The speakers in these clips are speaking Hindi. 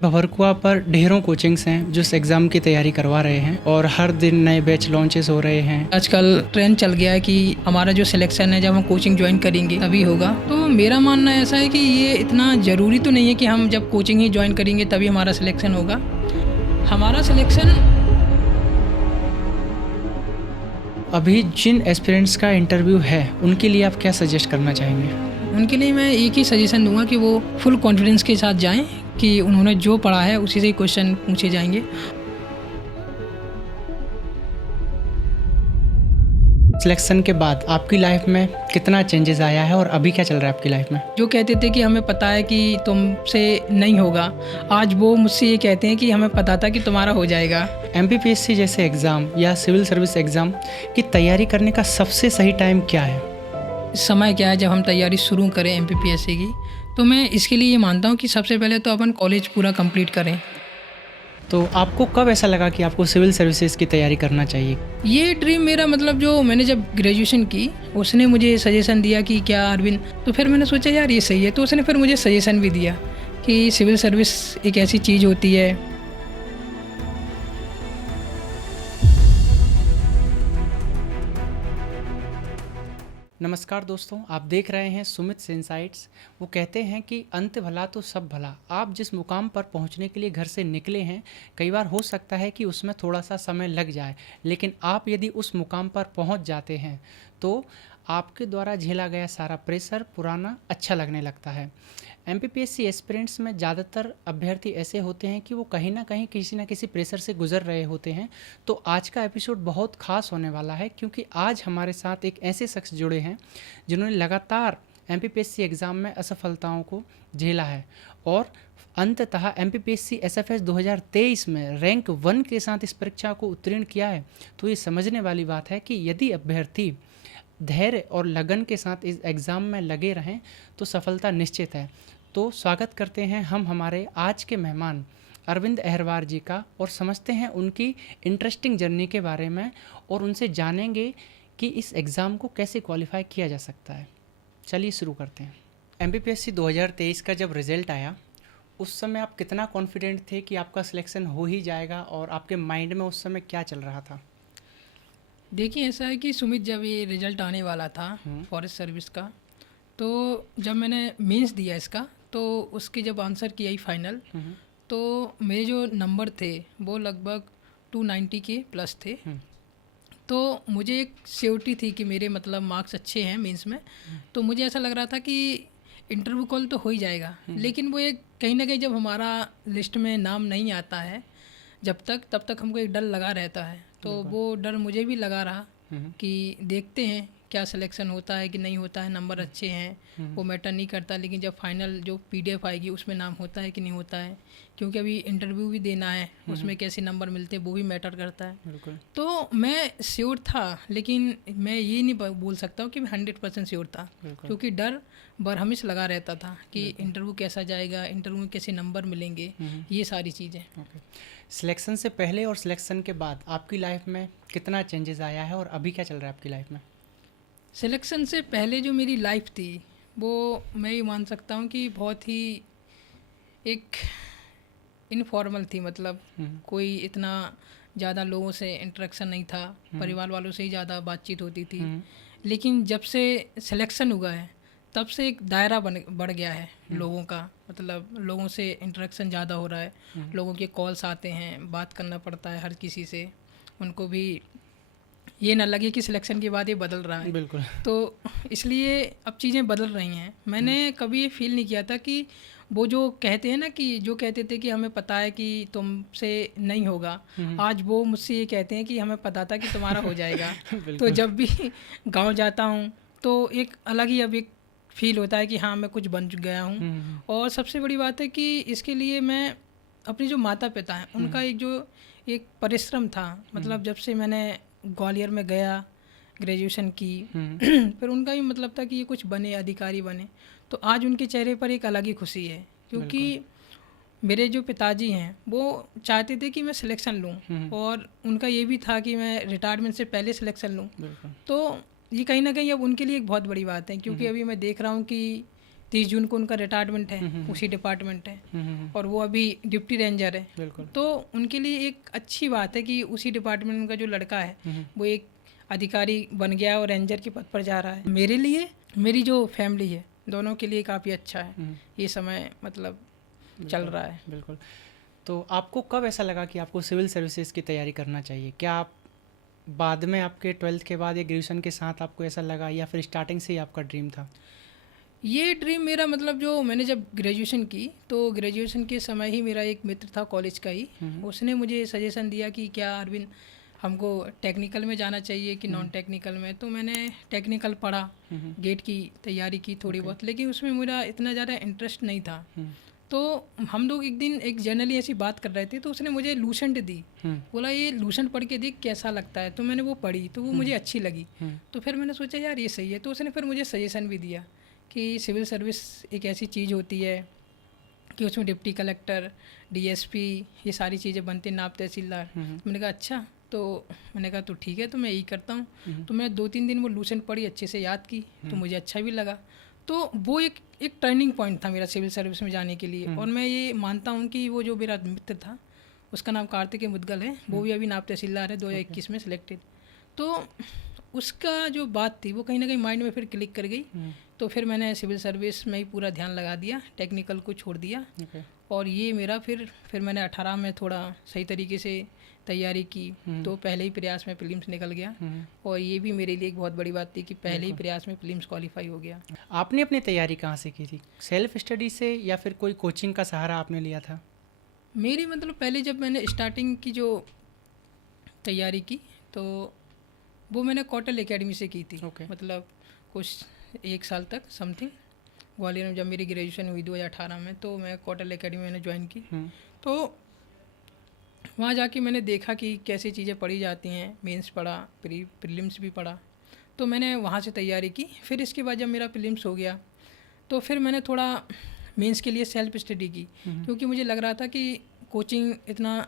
भवरकुआ पर ढेरों कोचिंग्स हैं जो इस एग्ज़ाम की तैयारी करवा रहे हैं और हर दिन नए बैच लॉन्चेस हो रहे हैं। आजकल ट्रेंड चल गया है कि हमारा जो सिलेक्शन है जब हम कोचिंग ज्वाइन करेंगे तभी होगा। तो मेरा मानना ऐसा है कि ये इतना ज़रूरी तो नहीं है कि हम जब कोचिंग ही ज्वाइन करेंगे तभी हमारा सिलेक्शन होगा। हमारा सिलेक्शन अभी जिन एस्पिरेंट्स का इंटरव्यू है उनके लिए आप क्या सजेस्ट करना चाहेंगे? उनके लिए मैं एक ही सजेशन दूंगा कि वो फुल कॉन्फिडेंस के साथ जाएं कि उन्होंने जो पढ़ा है उसी से ही क्वेश्चन पूछे जाएंगे। सिलेक्शन के बाद आपकी लाइफ में कितना चेंजेस आया है और अभी क्या चल रहा है आपकी लाइफ में? जो कहते थे कि हमें पता है कि तुमसे नहीं होगा, आज वो मुझसे ये कहते हैं कि हमें पता था कि तुम्हारा हो जाएगा। MPPSC जैसे एग्ज़ाम या सिविल सर्विस एग्ज़ाम की तैयारी करने का सबसे सही टाइम क्या है? समय क्या है जब हम तैयारी शुरू करें MPPSC की, तो मैं इसके लिए ये मानता हूँ कि सबसे पहले तो अपन कॉलेज पूरा कंप्लीट करें। तो आपको कब ऐसा लगा कि आपको सिविल सर्विसेज की तैयारी करना चाहिए? ये ड्रीम मेरा मतलब जो मैंने जब ग्रेजुएशन की उसने मुझे सजेशन दिया कि क्या अरविंद, तो फिर मैंने सोचा यार ये सही है, तो उसने फिर मुझे सजेशन भी दिया कि सिविल सर्विस एक ऐसी चीज़ होती है। नमस्कार दोस्तों, आप देख रहे हैं सुमित इनसाइट्स। वो कहते हैं कि अंत भला तो सब भला। आप जिस मुकाम पर पहुंचने के लिए घर से निकले हैं, कई बार हो सकता है कि उसमें थोड़ा सा समय लग जाए, लेकिन आप यदि उस मुकाम पर पहुंच जाते हैं तो आपके द्वारा झेला गया सारा प्रेशर पुराना अच्छा लगने लगता है। MPPSC एस्पिरेंट्स में ज़्यादातर अभ्यर्थी ऐसे होते हैं कि वो कहीं ना कहीं किसी न किसी प्रेशर से गुजर रहे होते हैं। तो आज का एपिसोड बहुत ख़ास होने वाला है, क्योंकि आज हमारे साथ एक ऐसे शख्स जुड़े हैं जिन्होंने लगातार MPPSC एग्ज़ाम में असफलताओं को झेला है और अंततः MPPSC SFS 2023 में रैंक 1 के साथ इस परीक्षा को उत्तीर्ण किया है। तो ये समझने वाली बात है कि यदि अभ्यर्थी धैर्य और लगन के साथ इस एग्ज़ाम में लगे रहें तो सफलता निश्चित है। तो स्वागत करते हैं हम हमारे आज के मेहमान अरविंद अहरवार जी का और समझते हैं उनकी इंटरेस्टिंग जर्नी के बारे में और उनसे जानेंगे कि इस एग्ज़ाम को कैसे क्वालिफाई किया जा सकता है। चलिए शुरू करते हैं। MPPSC 2023 का जब रिज़ल्ट आया उस समय आप कितना कॉन्फिडेंट थे कि आपका सिलेक्शन हो ही जाएगा और आपके माइंड में उस समय क्या चल रहा था? देखिए ऐसा है कि सुमित, जब ये रिज़ल्ट आने वाला था फॉरेस्ट सर्विस का, तो जब मैंने मेंस दिया इसका, तो उसके जब आंसर किया ही फाइनल, तो मेरे जो नंबर थे वो लगभग 290 के प्लस थे। तो मुझे एक श्योरिटी थी कि मेरे मतलब मार्क्स अच्छे हैं मेंस में, तो मुझे ऐसा लग रहा था कि इंटरव्यू कॉल तो हो ही जाएगा। लेकिन वो एक कहीं ना कहीं जब हमारा लिस्ट में नाम नहीं आता है तब तक हमको एक डर लगा रहता है। तो वो डर मुझे भी लगा रहा कि देखते हैं क्या सिलेक्शन होता है कि नहीं होता है। नंबर अच्छे हैं वो मैटर नहीं करता, लेकिन जब फाइनल जो PDF आएगी उसमें नाम होता है कि नहीं होता है, क्योंकि अभी इंटरव्यू भी देना है, उसमें कैसे नंबर मिलते हैं वो भी मैटर करता है। तो मैं श्योर था, लेकिन मैं ये नहीं बोल सकता हूँ कि मैं 100% श्योर था, क्योंकि डर बरहमिश लगा रहता था कि इंटरव्यू कैसा जाएगा, इंटरव्यू में कैसे नंबर मिलेंगे, ये सारी चीज़ें। सिलेक्शन से पहले और सिलेक्शन के बाद आपकी लाइफ में कितना चेंजेस आया है और अभी क्या चल रहा है आपकी लाइफ में? सिलेक्शन से पहले जो मेरी लाइफ थी वो मैं ये मान सकता हूँ कि बहुत ही एक इनफॉर्मल थी। मतलब कोई इतना ज़्यादा लोगों से इंटरेक्शन नहीं था, परिवार वालों से ही ज़्यादा बातचीत होती थी। लेकिन जब से सिलेक्शन हुआ है तब से एक दायरा बढ़ गया है लोगों का, मतलब लोगों से इंटरेक्शन ज़्यादा हो रहा है, लोगों के कॉल्स आते हैं, बात करना पड़ता है हर किसी से, उनको भी ये ना लगे कि सिलेक्शन के बाद ये बदल रहा है। बिल्कुल। तो इसलिए अब चीज़ें बदल रही हैं। मैंने कभी ये फील नहीं किया था कि वो जो कहते हैं ना कि जो कहते थे कि हमें पता है कि तुमसे नहीं होगा, आज वो मुझसे ये कहते हैं कि हमें पता था कि तुम्हारा हो जाएगा। तो जब भी गांव जाता हूँ तो एक अलग ही अब एक फील होता है कि हाँ मैं कुछ बन गया हूँ। और सबसे बड़ी बात है कि इसके लिए मैं अपने जो माता पिता हैं उनका एक परिश्रम था। मतलब जब से मैंने ग्वालियर में गया, ग्रेजुएशन की, फिर उनका भी मतलब था कि ये कुछ बने, अधिकारी बने। तो आज उनके चेहरे पर एक अलग ही खुशी है, क्योंकि मेरे जो पिताजी हैं वो चाहते थे कि मैं सिलेक्शन लूँ, और उनका ये भी था कि मैं रिटायरमेंट से पहले सिलेक्शन लूँ। तो ये कहीं ना कहीं अब उनके लिए एक बहुत बड़ी बात है, क्योंकि अभी मैं देख रहा हूँ कि 30 जून को उनका रिटायरमेंट है, उसी डिपार्टमेंट है, और वो अभी डिप्टी रेंजर है। बिल्कुल। तो उनके लिए एक अच्छी बात है कि उसी डिपार्टमेंट का जो लड़का है वो एक अधिकारी बन गया और रेंजर के पद पर जा रहा है। मेरे लिए, मेरी जो फैमिली है, दोनों के लिए काफ़ी अच्छा है ये समय, मतलब चल रहा है। बिल्कुल। तो आपको कब ऐसा लगा कि आपको सिविल सर्विसेज की तैयारी करना चाहिए? क्या आप बाद में आपके 12th के बाद या ग्रेजुएशन के साथ आपको ऐसा लगा, या फिर स्टार्टिंग से ही आपका ड्रीम था? ये ड्रीम मेरा, मतलब जो मैंने जब ग्रेजुएशन की, तो ग्रेजुएशन के समय ही मेरा एक मित्र था कॉलेज का ही, उसने मुझे सजेशन दिया कि क्या अरविंद, हमको टेक्निकल में जाना चाहिए कि नॉन टेक्निकल में। तो मैंने टेक्निकल पढ़ा, गेट की तैयारी की थोड़ी बहुत, लेकिन उसमें मेरा इतना ज़्यादा इंटरेस्ट नहीं था। तो हम लोग एक दिन एक जर्नली ऐसी बात कर रहे थे, तो उसने मुझे लूसेंट दी, बोला ये लूसेंट पढ़ के देख कैसा लगता है। तो मैंने वो पढ़ी, तो वो मुझे अच्छी लगी। तो फिर मैंने सोचा यार ये सही है। तो उसने फिर मुझे सजेशन भी दिया कि सिविल सर्विस एक ऐसी चीज़ होती है कि उसमें डिप्टी कलेक्टर, डीएसपी, ये सारी चीज़ें बनती हैं, नायब तहसीलदार। मैंने कहा अच्छा, तो मैंने कहा तो ठीक है, तो मैं यही करता हूँ। तो मैं 2-3 दिन वो लूसेंट पढ़ी, अच्छे से याद की, तो मुझे अच्छा भी लगा। तो वो एक टर्निंग पॉइंट था मेरा सिविल सर्विस में जाने के लिए। और मैं ये मानता हूँ कि वो जो मेरा मित्र था, उसका नाम कार्तिक मुदगल है, वो भी अभी नायब तहसीलदार है, 2021 में सिलेक्टेड। तो उसका जो बात थी वो कहीं ना कहीं माइंड में फिर क्लिक कर गई। तो फिर मैंने सिविल सर्विस में ही पूरा ध्यान लगा दिया, टेक्निकल को छोड़ दिया। और ये मेरा फिर मैंने 18 में थोड़ा सही तरीके से तैयारी की, तो पहले ही प्रयास में प्रीलिम्स निकल गया। और ये भी मेरे लिए एक बहुत बड़ी बात थी कि पहले ही प्रयास में प्रीलिम्स क्वालिफाई हो गया। आपने अपनी तैयारी कहाँ से की थी? सेल्फ स्टडी से या फिर कोई कोचिंग का सहारा आपने लिया था? मेरी, मतलब पहले जब मैंने स्टार्टिंग की जो तैयारी की, तो वो मैंने कौटल एकेडमी से की थी। मतलब कुछ 1 साल तक समथिंग ग्वालियर में, जब मेरी ग्रेजुएशन हुई 2018 में, तो मैं कौटल एकेडमी मैंने ज्वाइन की। तो वहाँ जाके मैंने देखा कि कैसी चीज़ें पढ़ी जाती हैं, मेंस पढ़ा, प्रीलिम्स भी पढ़ा। तो मैंने वहाँ से तैयारी की। फिर इसके बाद जब मेरा प्रीलिम्स हो गया, तो फिर मैंने थोड़ा मेंस के लिए सेल्फ स्टडी की, क्योंकि मुझे लग रहा था कि कोचिंग इतना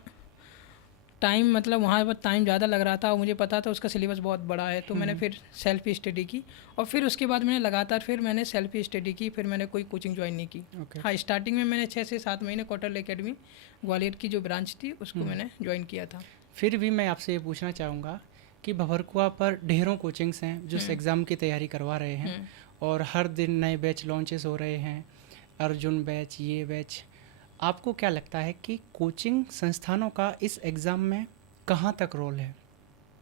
टाइम, मतलब वहाँ पर टाइम ज़्यादा लग रहा था, और मुझे पता था उसका सिलेबस बहुत बड़ा है। तो मैंने फिर सेल्फ स्टडी की, और फिर उसके बाद मैंने लगातार फिर मैंने सेल्फ स्टडी की, फिर मैंने कोई कोचिंग ज्वाइन नहीं की। हाँ, स्टार्टिंग में मैंने 6 से 7 महीने कौटल एकेडमी ग्वालियर की जो ब्रांच थी उसको मैंने ज्वाइन किया था। फिर भी मैं आपसे ये पूछना चाहूँगा कि भभरकुआ पर ढेरों कोचिंग्स हैं जो एग्ज़ाम की तैयारी करवा रहे हैं, और हर दिन नए बैच लॉन्चेस हो रहे हैं, अर्जुन बैच, ये बैच। आपको क्या लगता है कि कोचिंग संस्थानों का इस एग्ज़ाम में कहाँ तक रोल है?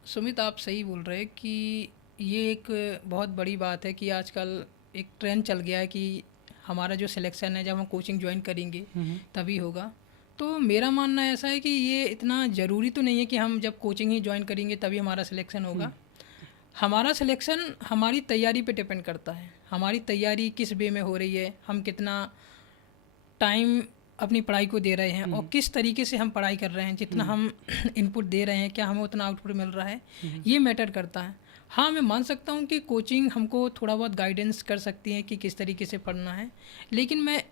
सुमित, आप सही बोल रहे हैं कि ये एक बहुत बड़ी बात है कि आजकल एक ट्रेंड चल गया है कि हमारा जो सिलेक्शन है, जब हम कोचिंग ज्वाइन करेंगे तभी होगा। तो मेरा मानना ऐसा है कि ये इतना ज़रूरी तो नहीं है कि हम जब कोचिंग ही ज्वाइन करेंगे तभी हमारा सिलेक्शन होगा। हमारा सिलेक्शन हमारी तैयारी पे डिपेंड करता है। हमारी तैयारी किस वे में हो रही है, हम कितना टाइम अपनी पढ़ाई को दे रहे हैं, और किस तरीके से हम पढ़ाई कर रहे हैं, जितना हम इनपुट दे रहे हैं, क्या हमें उतना आउटपुट मिल रहा है, ये मैटर करता है। हाँ, मैं मान सकता हूँ कि कोचिंग हमको थोड़ा बहुत गाइडेंस कर सकती है कि किस तरीके से पढ़ना है, लेकिन मैं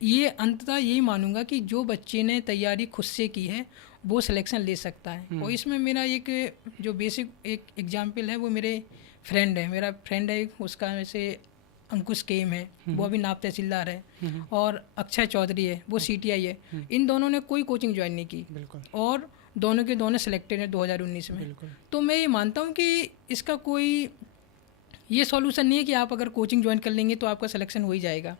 ये अंततः यही मानूंगा कि जो बच्चे ने तैयारी खुद से की है वो सिलेक्शन ले सकता है। और इसमें मेरा एक जो बेसिक एक एग्जाम्पल है, वो मेरा फ्रेंड है, उसका वैसे अंकुश केम है, वो अभी नायब तहसीलदार है, और अक्षय चौधरी है, वो CTI है। इन दोनों ने कोई कोचिंग ज्वाइन नहीं की, और दोनों के दोनों सिलेक्टेड हैं 2019 में। तो मैं ये मानता हूँ कि इसका कोई ये सॉल्यूशन नहीं है कि आप अगर कोचिंग ज्वाइन कर लेंगे तो आपका सिलेक्शन हो ही जाएगा।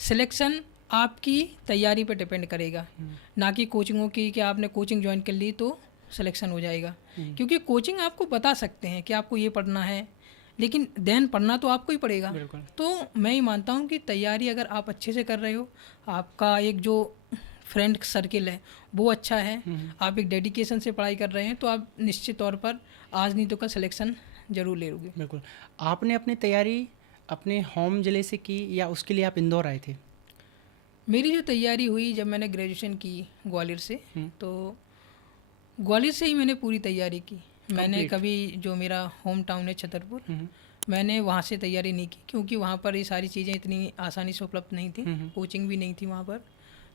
सिलेक्शन आपकी तैयारी पर डिपेंड करेगा, ना कि कोचिंगों की कि आपने कोचिंग ज्वाइन कर ली तो सिलेक्शन हो जाएगा। क्योंकि कोचिंग आपको बता सकते हैं कि आपको ये पढ़ना है, लेकिन देन पढ़ना तो आपको ही पड़ेगा। तो मैं ही मानता हूँ कि तैयारी अगर आप अच्छे से कर रहे हो, आपका एक जो फ्रेंड सर्किल है वो अच्छा है, आप एक डेडिकेशन से पढ़ाई कर रहे हैं, तो आप निश्चित तौर पर आज नहीं तो कल सिलेक्शन ज़रूर ले लोगे। बिल्कुल। आपने अपनी तैयारी अपने होम ज़िले से की या उसके लिए आप इंदौर आए थे? मेरी जो तैयारी हुई जब मैंने ग्रेजुएशन की ग्वालियर से, तो ग्वालियर से ही मैंने पूरी तैयारी की। मैंने कभी, जो मेरा होम टाउन है छतरपुर, मैंने वहाँ से तैयारी नहीं की, क्योंकि वहाँ पर ये सारी चीज़ें इतनी आसानी से उपलब्ध नहीं थी, कोचिंग भी नहीं थी वहाँ पर।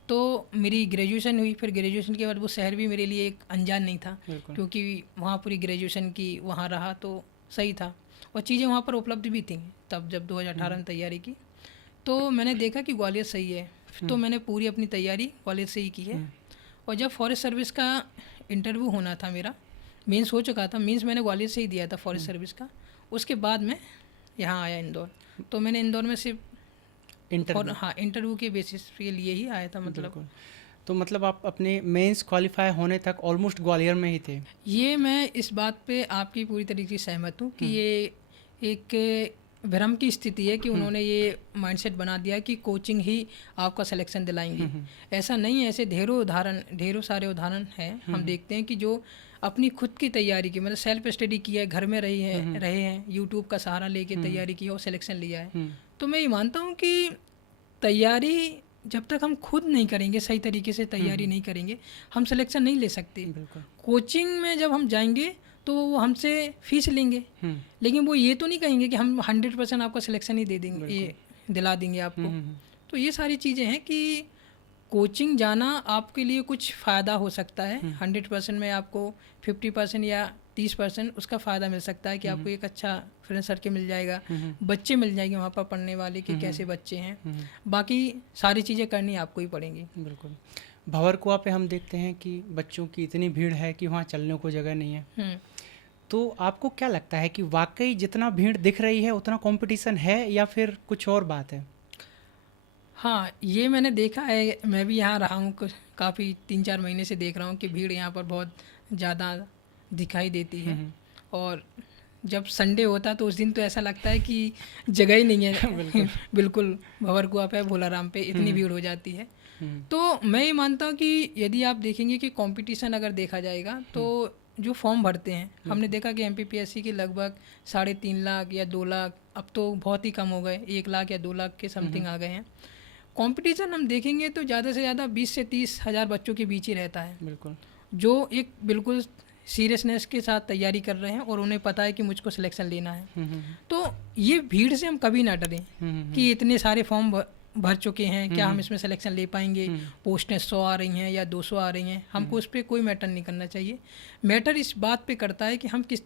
तो मेरी ग्रेजुएशन हुई, फिर ग्रेजुएशन के बाद वो शहर भी मेरे लिए एक अनजान नहीं था, क्योंकि वहाँ पूरी ग्रेजुएशन की वहाँ रहा तो सही था, और चीज़ें वहाँ पर उपलब्ध भी थी तब जब 2018 में तैयारी की। तो मैंने देखा कि ग्वालियर सही है, तो मैंने पूरी अपनी तैयारी ग्वालियर से ही की है। और जब फॉरेस्ट सर्विस का इंटरव्यू होना था मेरा, मेंस हो चुका था, मेंस मैंने ग्वालियर से ही दिया था फॉरेस्ट सर्विस का, उसके बाद मैं यहाँ आया इंदौर। तो मैंने इंदौर में सिर्फ इंटरव्यू के बेसिस के लिए ही आया था मतलब। तो मतलब आप अपने मेंस क्वालिफाई होने तक ऑलमोस्ट ग्वालियर में ही थे। ये मैं इस बात पे आपकी पूरी तरीके से सहमत हूँ कि ये एक भ्रम की स्थिति है कि उन्होंने ये माइंडसेट बना दिया कि कोचिंग ही आपका सिलेक्शन दिलाएंगी। ऐसा नहीं है, ऐसे ढेरों सारे उदाहरण हैं। हम देखते हैं कि जो अपनी खुद की तैयारी की मतलब सेल्फ स्टडी की है, घर में रहे हैं, यूट्यूब का सहारा लेके तैयारी की है और सिलेक्शन लिया है। तो मैं ये मानता हूँ कि तैयारी जब तक हम खुद नहीं करेंगे, सही तरीके से तैयारी नहीं करेंगे, हम सिलेक्शन नहीं ले सकते। कोचिंग में जब हम जाएंगे तो वो हमसे फीस लेंगे, लेकिन वो ये तो नहीं कहेंगे कि हम 100% आपका सिलेक्शन ही दे देंगे, ये दिला देंगे आपको। तो ये सारी चीज़ें हैं कि कोचिंग जाना आपके लिए कुछ फ़ायदा हो सकता है। 100% में आपको 50% या 30% उसका फ़ायदा मिल सकता है कि आपको एक अच्छा फ्रेंड सर्कल मिल जाएगा, बच्चे मिल जाएंगे वहाँ पर पढ़ने वाले कि कैसे बच्चे हैं। बाकी सारी चीज़ें करनी आपको ही पड़ेंगी। बिल्कुल। भंवरकुआं पे हम देखते हैं कि बच्चों की इतनी भीड़ है कि वहाँ चलने को जगह नहीं है। तो आपको क्या लगता है कि वाकई जितना भीड़ दिख रही है उतना कंपटीशन है या फिर कुछ और बात है? हाँ, ये मैंने देखा है, मैं भी यहाँ रहा हूँ काफ़ी 3-4 महीने से देख रहा हूँ कि भीड़ यहाँ पर बहुत ज़्यादा दिखाई देती है। और जब संडे होता तो उस दिन तो ऐसा लगता है कि जगह ही नहीं है। बिल्कुल भंवरकुआं पे, भोलाराम पे इतनी भीड़ हो जाती है। तो मैं ये मानता हूँ कि यदि आप देखेंगे कि कंपटीशन अगर देखा जाएगा तो जो फॉर्म भरते हैं, हमने देखा कि MPPSC के लगभग 3.5 लाख या 2 लाख, अब तो बहुत ही कम हो गए, 1 लाख या 2 लाख के समथिंग आ गए हैं। कंपटीशन हम देखेंगे तो ज़्यादा से ज़्यादा 20 से 30 हज़ार बच्चों के बीच ही रहता है। बिल्कुल। जो एक बिल्कुल सीरियसनेस के साथ तैयारी कर रहे हैं और उन्हें पता है कि मुझको सिलेक्शन लेना है। तो ये भीड़ से हम कभी ना डरें कि इतने सारे फॉर्म भर चुके हैं, क्या हम इसमें सिलेक्शन ले पाएंगे, पोस्टें 100 आ रही हैं या 200 आ रही हैं, हमको उस पर कोई मैटर नहीं करना चाहिए। मैटर इस बात पे करता है कि हम किस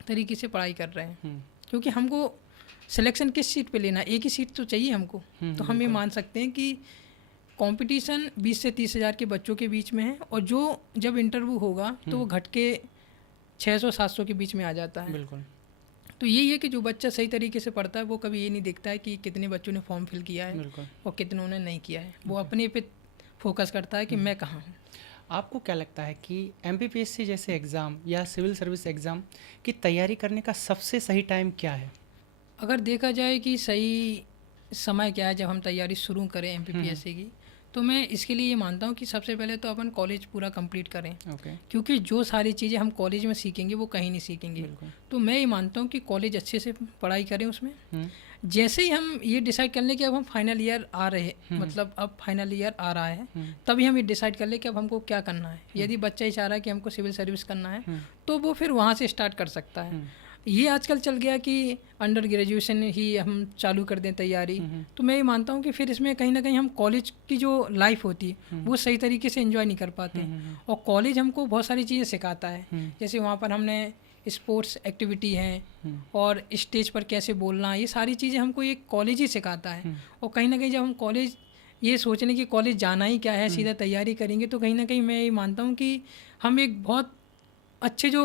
तरीके से पढ़ाई कर रहे हैं, क्योंकि हमको सिलेक्शन किस सीट पे लेना, एक ही सीट तो चाहिए हमको। तो हम ये मान सकते हैं कि कंपटीशन 20 से 30 हज़ार के बच्चों के बीच में है, और जो जब इंटरव्यू होगा तो वो घट के 600-700 के बीच में आ जाता है। बिल्कुल। तो यही है कि जो बच्चा सही तरीके से पढ़ता है वो कभी ये नहीं देखता है कि कितने बच्चों ने फॉर्म फिल किया है और कितनों ने नहीं किया है। वो अपने पे फोकस करता है कि मैं कहाँ हूँ। आपको क्या लगता है कि MPPSC जैसे एग्ज़ाम या सिविल सर्विस एग्ज़ाम की तैयारी करने का सबसे सही टाइम क्या है? अगर देखा जाए कि सही समय क्या है जब हम तैयारी शुरू करें MPPSC की, तो मैं इसके लिए ये मानता हूँ कि सबसे पहले तो अपन कॉलेज पूरा कंप्लीट करें। क्योंकि जो सारी चीज़ें हम कॉलेज में सीखेंगे वो कहीं नहीं सीखेंगे। तो मैं ये मानता हूँ कि कॉलेज अच्छे से पढ़ाई करें उसमें। जैसे ही हम ये डिसाइड कर लें कि अब हम फाइनल ईयर आ रहे हैं, मतलब अब फाइनल ईयर आ रहा है, तभी हम ये डिसाइड कर लें कि अब हमको क्या करना है। यदि बच्चा ही चाह रहा है कि हमको सिविल सर्विस करना है तो वो फिर वहाँ से स्टार्ट कर सकता है। ये आजकल चल गया कि अंडर ग्रेजुएशन ही हम चालू कर दें तैयारी। तो मैं ये मानता हूँ कि फिर इसमें कहीं ना कहीं हम कॉलेज की जो लाइफ होती है वो सही तरीके से एंजॉय नहीं कर पाते। और कॉलेज हमको बहुत सारी चीज़ें सिखाता है, जैसे वहाँ पर हमने स्पोर्ट्स एक्टिविटी है और स्टेज पर कैसे बोलना, ये सारी चीज़ें हमको ये कॉलेज ही सिखाता है। और कहीं ना कहीं जब हम कॉलेज ये सोचने कि कॉलेज जाना ही क्या है, सीधा तैयारी करेंगे, तो कहीं ना कहीं मैं ये मानता हूँ कि हम एक बहुत अच्छे जो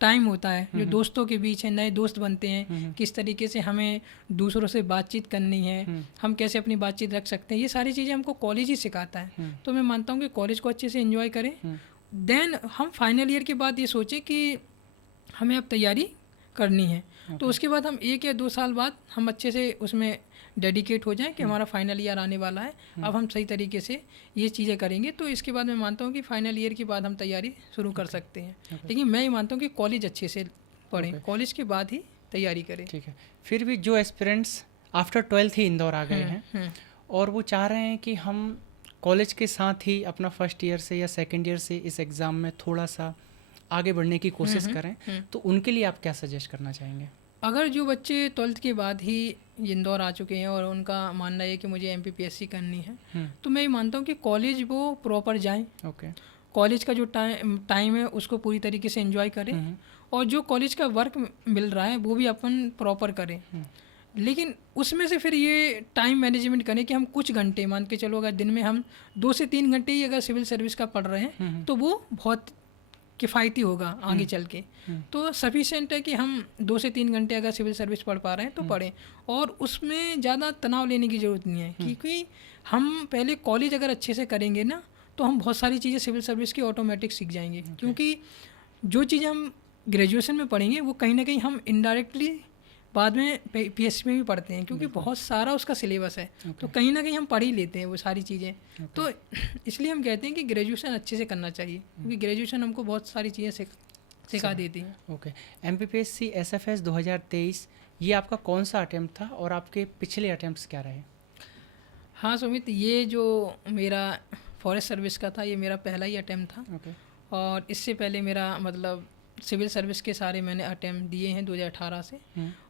टाइम होता है, जो दोस्तों के बीच है, नए दोस्त बनते हैं, किस तरीके से हमें दूसरों से बातचीत करनी है, हम कैसे अपनी बातचीत रख सकते हैं, ये सारी चीज़ें हमको कॉलेज ही सिखाता है। तो मैं मानता हूँ कि कॉलेज को अच्छे से एंजॉय करें। देन हम फाइनल ईयर के बाद ये सोचें कि हमें अब तैयारी करनी है। तो उसके बाद हम 1 या 2 साल बाद हम अच्छे से उसमें डेडिकेट हो जाएं कि हमारा फाइनल ईयर आने वाला है, अब हम सही तरीके से ये चीज़ें करेंगे। तो इसके बाद मैं मानता हूँ कि फाइनल ईयर के बाद हम तैयारी शुरू कर सकते हैं। लेकिन मैं ये मानता हूँ कि कॉलेज अच्छे से पढ़ें, कॉलेज के बाद ही तैयारी करें। ठीक है। फिर भी जो एस्पिरेंट्स आफ्टर 12th ही इंदौर आ गए हैं और वो चाह रहे हैं कि हम कॉलेज के साथ ही अपना फर्स्ट ईयर से या सेकेंड ईयर से इस एग्ज़ाम में थोड़ा सा आगे बढ़ने की कोशिश करें, तो उनके लिए आप क्या सजेस्ट करना चाहेंगे? अगर जो बच्चे 12th के बाद ही इंदौर आ चुके हैं और उनका मानना है कि मुझे MPPSC करनी है, तो मैं ये मानता हूँ कि कॉलेज वो प्रॉपर जाएं। कॉलेज का जो टाइम है उसको पूरी तरीके से एंजॉय करें, और जो कॉलेज का वर्क मिल रहा है वो भी अपन प्रॉपर करें। लेकिन उसमें से फिर ये टाइम मैनेजमेंट करें कि हम कुछ घंटे, मान के चलो अगर दिन में हम 2 से 3 घंटे ही अगर सिविल सर्विस का पढ़ रहे हैं तो वो बहुत किफ़ायती होगा आगे चल के। तो सफिशेंट है कि हम 2 से 3 घंटे अगर सिविल सर्विस पढ़ पा रहे हैं तो पढ़ें, और उसमें ज़्यादा तनाव लेने की ज़रूरत नहीं है, क्योंकि हम पहले कॉलेज अगर अच्छे से करेंगे ना तो हम बहुत सारी चीज़ें सिविल सर्विस की ऑटोमेटिक सीख जाएंगे। क्योंकि जो चीज़ें हम ग्रेजुएशन में पढ़ेंगे वो कहीं ना कहीं हम इनडायरेक्टली बाद में पीएचडी में भी पढ़ते हैं, क्योंकि बहुत सारा उसका सिलेबस है। तो कहीं ना कहीं हम पढ़ ही लेते हैं वो सारी चीज़ें। तो इसलिए हम कहते हैं कि ग्रेजुएशन अच्छे से करना चाहिए, क्योंकि ग्रेजुएशन हमको बहुत सारी चीज़ें सिखा देती हैं। ओके, एमपीपीएससी एसएफएस 2023 ये आपका कौन सा अटेम्प्ट था और आपके पिछले अटेम्प्ट्स क्या रहे? हाँ सुमित, ये जो मेरा फॉरेस्ट सर्विस का था ये मेरा पहला ही अटेम्प्ट था। ओके। और इससे पहले मेरा मतलब सिविल सर्विस के सारे मैंने अटेम्प्ट दिए हैं 2018 से।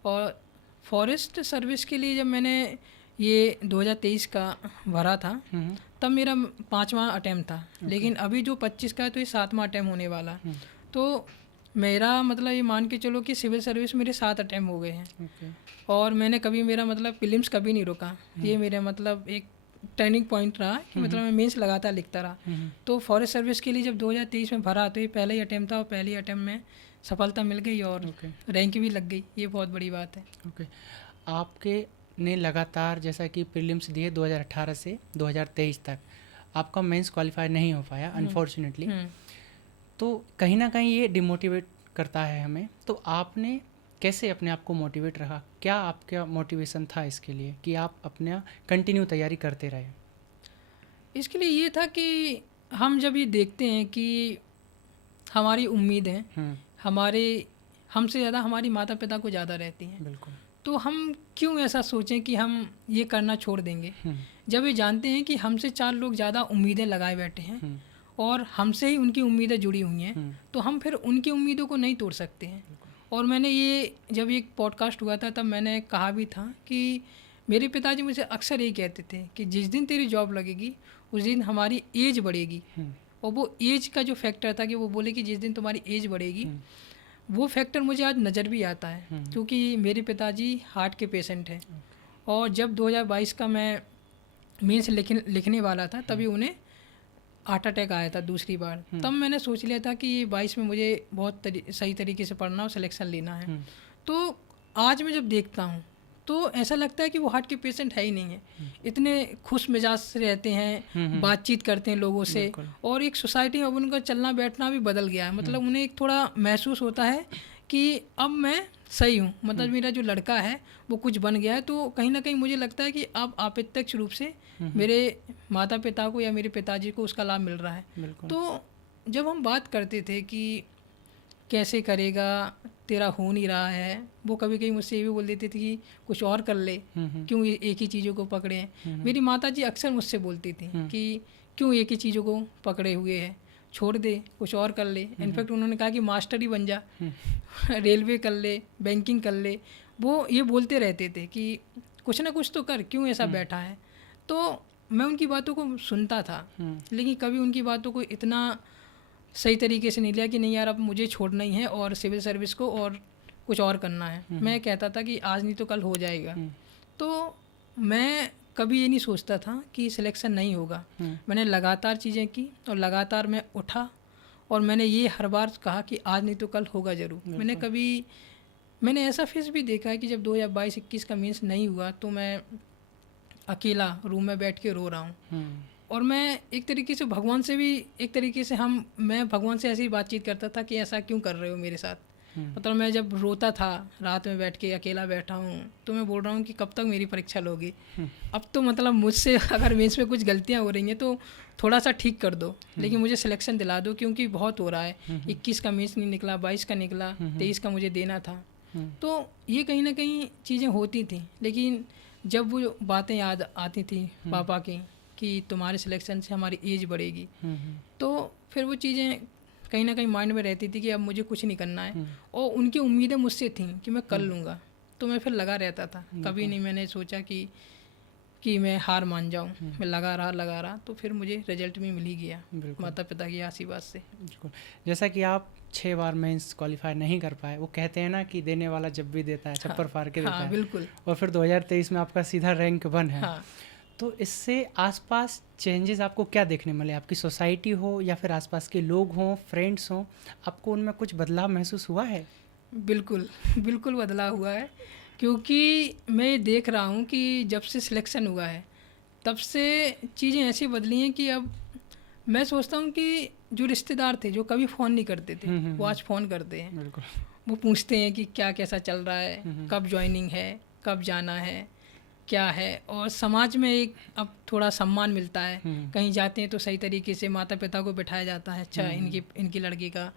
और फॉरेस्ट सर्विस के लिए जब मैंने ये 2023 का भरा था तब मेरा 5वां अटेम्प्ट था। लेकिन अभी जो 25 का है तो ये 7वां अटेम्प्ट होने वाला है। तो मेरा मतलब ये मान के चलो कि सिविल सर्विस मेरे 7 अटेम्प्ट हो गए हैं। और मैंने कभी मेरा मतलब प्रीलिम्स कभी नहीं रोका। ये मेरा मतलब एक टर्निंग पॉइंट रहा कि मतलब मैं मेंस लगातार लिखता रहा। तो फॉरेस्ट सर्विस के लिए जब 2023 में भरा तो ये पहला ही अटेम्प्ट था और पहली अटेम्प्ट में सफलता मिल गई और रैंक भी लग गई। ये बहुत बड़ी बात है। ओके, आपके ने लगातार जैसा कि प्रीलिम्स दिए 2018 से 2023 तक, आपका मेंस क्वालिफाई नहीं हो पाया अनफॉर्चुनेटली। तो कहीं ना कहीं ये डिमोटिवेट करता है हमें। तो आपने कैसे अपने आप को मोटिवेट रखा? क्या आपका मोटिवेशन था इसके लिए कि आप अपना कंटिन्यू तैयारी करते रहे? इसके लिए ये था कि हम जब ये देखते हैं कि हमारी उम्मीदें हमारे हमसे ज़्यादा हमारी माता पिता को ज़्यादा रहती हैं। बिल्कुल। तो हम क्यों ऐसा सोचें कि हम ये करना छोड़ देंगे, जब ये जानते हैं कि हमसे 4 लोग ज़्यादा उम्मीदें लगाए बैठे हैं और हमसे ही उनकी उम्मीदें जुड़ी हुई हैं। तो हम फिर उनकी उम्मीदों को नहीं तोड़ सकते हैं। और मैंने ये जब एक पॉडकास्ट हुआ था तब मैंने कहा भी था कि मेरे पिताजी मुझे अक्सर यही कहते थे कि जिस दिन तेरी जॉब लगेगी उस दिन हमारी एज बढ़ेगी। और वो एज का जो फैक्टर था कि वो बोले कि जिस दिन तुम्हारी एज बढ़ेगी, वो फैक्टर मुझे आज नज़र भी आता है। क्योंकि मेरे पिताजी हार्ट के पेशेंट हैं और जब 2022 का मैं मेंस लिखने वाला था तभी उन्हें हार्ट अटैक आया था दूसरी बार। तब मैंने सोच लिया था कि ये 22 में मुझे बहुत सही तरीके से पढ़ना और सिलेक्शन लेना है। तो आज मैं जब देखता हूँ तो ऐसा लगता है कि वो हार्ट के पेशेंट है ही नहीं है। इतने खुश मिजाज से रहते हैं, बातचीत करते हैं लोगों से, और एक सोसाइटी में अब उनका चलना बैठना भी बदल गया है। मतलब उन्हें एक थोड़ा महसूस होता है कि अब मैं सही हूँ, मतलब मेरा जो लड़का है वो कुछ बन गया है। तो कहीं ना कहीं मुझे लगता है कि अब अप्रत्यक्ष रूप से मेरे माता पिता को या मेरे पिताजी को उसका लाभ मिल रहा है। तो जब हम बात करते थे कि कैसे करेगा, तेरा हो नहीं रहा है, वो कभी कभी मुझसे ये भी बोल देते थे कि कुछ और कर ले, क्यों एक ही चीज़ों को पकड़े हैं। मेरी माता जी अक्सर मुझसे बोलती थी कि क्यों एक ही चीज़ों को पकड़े हुए है, छोड़ दे, कुछ और कर ले। इनफैक्ट उन्होंने कहा कि मास्टर ही बन जा, रेलवे कर ले, बैंकिंग कर ले। वो ये बोलते रहते थे कि कुछ ना कुछ तो कर, क्यों ऐसा बैठा है। तो मैं उनकी बातों को सुनता था, लेकिन कभी उनकी बातों को इतना सही तरीके से नहीं लिया कि नहीं यार अब मुझे छोड़ना ही है और सिविल सर्विस को और कुछ और करना है। मैं कहता था कि आज नहीं तो कल हो जाएगा। तो मैं कभी ये नहीं सोचता था कि सिलेक्शन नहीं होगा। मैंने लगातार चीज़ें की और लगातार मैं उठा और मैंने ये हर बार कहा कि आज नहीं तो कल होगा ज़रूर। मैंने ऐसा फेस भी देखा है कि जब 2022-21 का मीन्स नहीं हुआ तो मैं अकेला रूम में बैठ के रो रहा हूँ। और मैं एक तरीके से भगवान से भी मैं भगवान से ऐसी ही बातचीत करता था कि ऐसा क्यों कर रहे हो मेरे साथ। मतलब मैं जब रोता था रात में बैठ के, अकेला बैठा हूँ, तो मैं बोल रहा हूँ कि कब तक मेरी परीक्षा लोगी। अब तो मतलब मुझसे अगर मेंस में कुछ गलतियाँ हो रही हैं तो थोड़ा सा ठीक कर दो, लेकिन मुझे सिलेक्शन दिला दो, क्योंकि बहुत हो रहा है। 21 का मेंस नहीं निकला, 22 का निकला, 23 का मुझे देना था। तो ये कहीं ना कहीं चीज़ें होती थी। लेकिन जब वो बातें याद आती थी पापा की कि तुम्हारे सिलेक्शन से हमारी एज बढ़ेगी, तो फिर वो चीज़ें कहीं ना कहीं माइंड में रहती थी कि अब मुझे कुछ नहीं करना है। और उनकी उम्मीदें मुझसे थी कि मैं कर लूँगा, तो मैं फिर लगा रहता था। कभी नहीं मैंने सोचा कि कि मैं हार मान जाऊं। मैं लगा रहा तो फिर मुझे रिजल्ट भी मिल ही गया, बिल्कुल माता पिता की आशीर्वाद से। बिल्कुल। जैसा कि आप 6 बार मेंस क्वालिफाई नहीं कर पाए, वो कहते हैं ना कि देने वाला जब भी देता है हाँ, छप्पर फाड़ के देता हाँ है, बिल्कुल। और फिर 2023 में आपका सीधा रैंक 1 है। हाँ तो इससे आसपास चेंजेस आपको क्या देखने मिले? आपकी सोसाइटी हो या फिर आसपास के लोग हों, फ्रेंड्स हों, आपको उनमें कुछ बदलाव महसूस हुआ है? बिल्कुल, बिल्कुल बदलाव हुआ है, क्योंकि मैं ये देख रहा हूँ कि जब से सिलेक्शन हुआ है तब से चीज़ें ऐसी बदली हैं कि अब मैं सोचता हूँ कि जो रिश्तेदार थे जो कभी फ़ोन नहीं करते थे, वो आज फ़ोन करते हैं। बिल्कुल। वो पूछते हैं कि क्या कैसा चल रहा है, कब ज्वाइनिंग है, कब जाना है, क्या है। और समाज में एक अब थोड़ा सम्मान मिलता है, कहीं जाते हैं तो सही तरीके से माता पिता को बिठाया जाता है। अच्छा, इनकी लड़की का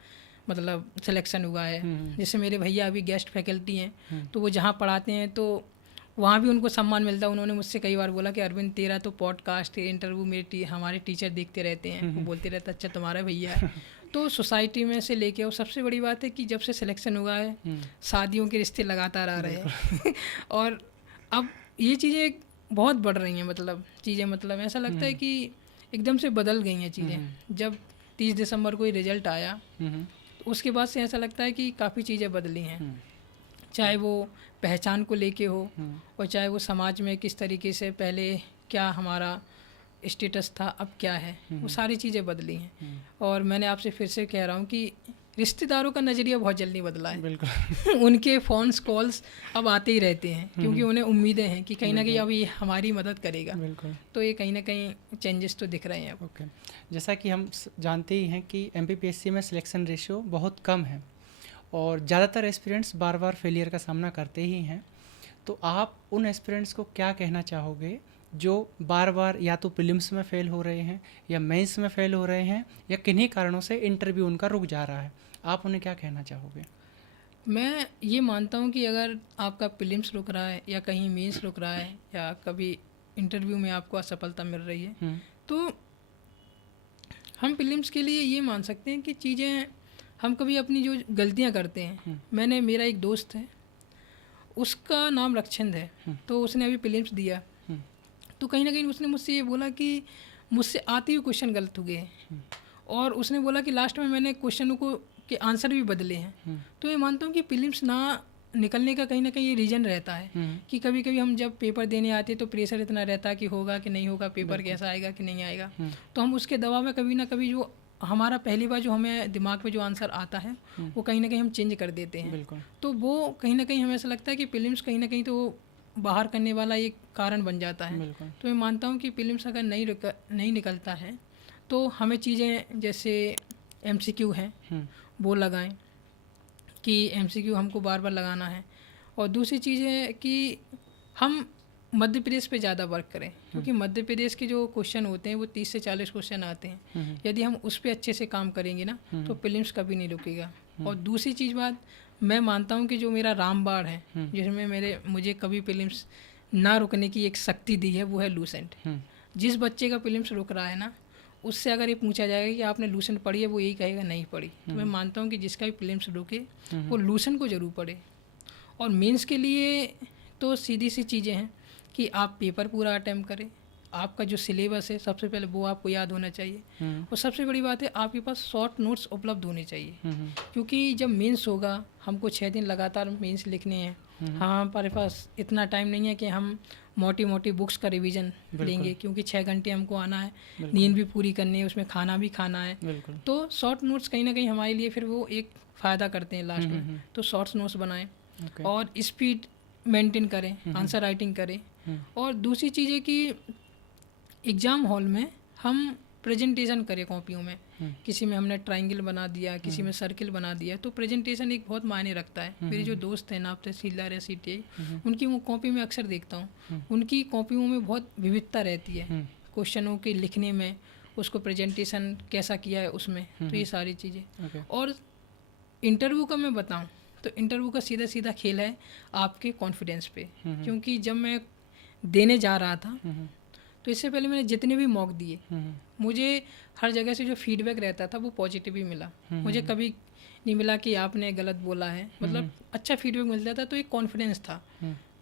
मतलब सिलेक्शन हुआ है। जैसे मेरे भैया अभी गेस्ट फैकल्टी हैं, तो वो जहाँ पढ़ाते हैं तो वहाँ भी उनको सम्मान मिलता है। उन्होंने मुझसे कई बार बोला कि अरविंद तेरा तो पॉडकास्ट इंटरव्यू हमारे टीचर देखते रहते हैं। वो बोलते रहते अच्छा तुम्हारा भैया है। तो सोसाइटी में से लेके और सबसे बड़ी बात है कि जब से सिलेक्शन हुआ है शादियों के रिश्ते लगातार आ रहे हैं और अब ये चीज़ें बहुत बढ़ रही हैं। मतलब चीज़ें मतलब ऐसा लगता है कि एकदम से बदल गई हैं चीज़ें। जब 30 दिसंबर को ही रिजल्ट आया तो उसके बाद से ऐसा लगता है कि काफ़ी चीज़ें बदली हैं, चाहे वो पहचान को लेके हो और चाहे वो समाज में किस तरीके से पहले क्या हमारा स्टेटस था अब क्या है, वो सारी चीज़ें बदली हैं। और मैंने आपसे फिर से कह रहा हूँ कि रिश्तेदारों का नज़रिया बहुत जल्दी बदला है। बिल्कुल। उनके फ़ोन्स कॉल्स अब आते ही रहते हैं, क्योंकि उन्हें उम्मीदें हैं कि कहीं ना कहीं अब ये हमारी मदद करेगा। बिल्कुल। तो ये कहीं ना कहीं चेंजेस तो दिख रहे हैं अब। ओके। जैसा कि हम जानते ही हैं कि एमपीपीएससी में सिलेक्शन रेशियो बहुत कम है और ज़्यादातर एस्पिरेंट्स बार बार फेलियर का सामना करते ही हैं। तो आप उन एस्पिरेंट्स को क्या कहना चाहोगे जो बार बार या तो प्रीलिम्स में फ़ेल हो रहे हैं या मेंस में फ़ेल हो रहे हैं या किन्हीं कारणों से इंटरव्यू उनका रुक जा रहा है? आप उन्हें क्या कहना चाहोगे? मैं ये मानता हूँ कि अगर आपका प्रीलिम्स रुक रहा है या कहीं मेंस रुक रहा है या कभी इंटरव्यू में आपको असफलता मिल रही है, तो हम प्रीलिम्स के लिए ये मान सकते हैं कि चीज़ें हम कभी अपनी जो गलतियाँ करते हैं। मेरा एक दोस्त है, उसका नाम रक्षिंद है, तो उसने अभी प्रीलिम्स दिया, तो कहीं ना कहीं उसने मुझसे ये बोला कि मुझसे आते हुए क्वेश्चन गलत हो गए और उसने बोला कि लास्ट में मैंने क्वेश्चनों को के आंसर भी बदले हैं। तो ये मानता हूँ कि प्रीलिम्स ना निकलने का कहीं ना कहीं ये रीज़न रहता है कि कभी कभी हम जब पेपर देने आते हैं तो प्रेशर इतना रहता है कि होगा कि नहीं होगा, पेपर कैसा आएगा कि नहीं आएगा। तो हम उसके दबाव में कभी ना कभी जो हमारा पहली बार जो हमें दिमाग में जो आंसर आता है वो कहीं ना कहीं हम चेंज कर देते हैं। तो वो कहीं ना कहीं हमें ऐसा लगता है कि प्रीलिम्स कहीं ना कहीं तो बाहर करने वाला एक कारण बन जाता है। तो मैं मानता हूँ कि प्रीलिम्स अगर नहीं निकलता है तो हमें चीज़ें जैसे MCQ हैं वो लगाएं कि MCQ हमको बार बार लगाना है। और दूसरी चीज़ है कि हम मध्य प्रदेश पे ज़्यादा वर्क करें, क्योंकि मध्य प्रदेश के जो क्वेश्चन होते हैं वो 30 से 40 क्वेश्चन आते हैं। यदि हम उस पर अच्छे से काम करेंगे ना तो प्रीलिम्स कभी नहीं रुकेगा। और दूसरी चीज़ बात मैं मानता हूँ कि जो मेरा रामबाण है जिसमें मुझे कभी प्रीलिम्स ना रुकने की एक शक्ति दी है वो है लूसेंट। जिस बच्चे का प्रीलिम्स रुक रहा है ना उससे अगर ये पूछा जाएगा कि आपने लूसेंट पढ़ी है, वो यही कहेगा नहीं पढ़ी। तो मैं मानता हूँ कि जिसका भी प्रीलिम्स रुके वो लूसेंट को ज़रूर पढ़े। और मेंस के लिए तो सीधी सी चीज़ें हैं कि आप पेपर पूरा अटैम्प्ट करें, आपका जो सिलेबस है सबसे पहले वो आपको याद होना चाहिए और सबसे बड़ी बात है आपके पास शॉर्ट नोट्स उपलब्ध होने चाहिए। क्योंकि जब मेंस होगा हमको 6 दिन लगातार मेंस लिखने हैं। हाँ, हमारे पास इतना टाइम नहीं है कि हम मोटी मोटी बुक्स का रिवीजन लेंगे, क्योंकि 6 घंटे हमको आना है, नींद भी पूरी करनी है, उसमें खाना भी खाना है। तो शॉर्ट नोट्स कहीं ना कहीं हमारे लिए फिर वो एक फ़ायदा करते हैं लास्ट में। तो शॉर्ट नोट्स बनाएं और स्पीड मेंटेन करें, आंसर राइटिंग करें। और दूसरी चीज़ है कि एग्ज़ाम हॉल में हम प्रेजेंटेशन करें कॉपियों में। किसी में हमने ट्रायंगल बना दिया, किसी में सर्किल बना दिया, तो प्रेजेंटेशन एक बहुत मायने रखता है। मेरे जो दोस्त हैं नायब तहसीलदार है CTI, उनकी वो कॉपी में अक्सर देखता हूँ, उनकी कॉपियों में बहुत विविधता रहती है क्वेश्चनों के लिखने में, उसको प्रेजेंटेशन कैसा किया है उसमें। तो ये सारी चीज़ें। और इंटरव्यू का मैं बताऊँ तो इंटरव्यू का सीधा सीधा खेल है आपके कॉन्फिडेंस पे। क्योंकि जब मैं देने जा रहा था तो इससे पहले मैंने जितने भी मॉक दिए मुझे हर जगह से जो फीडबैक रहता था वो पॉजिटिव ही मिला। मुझे कभी नहीं मिला कि आपने गलत बोला है, मतलब अच्छा फीडबैक मिलता था। तो एक कॉन्फिडेंस था।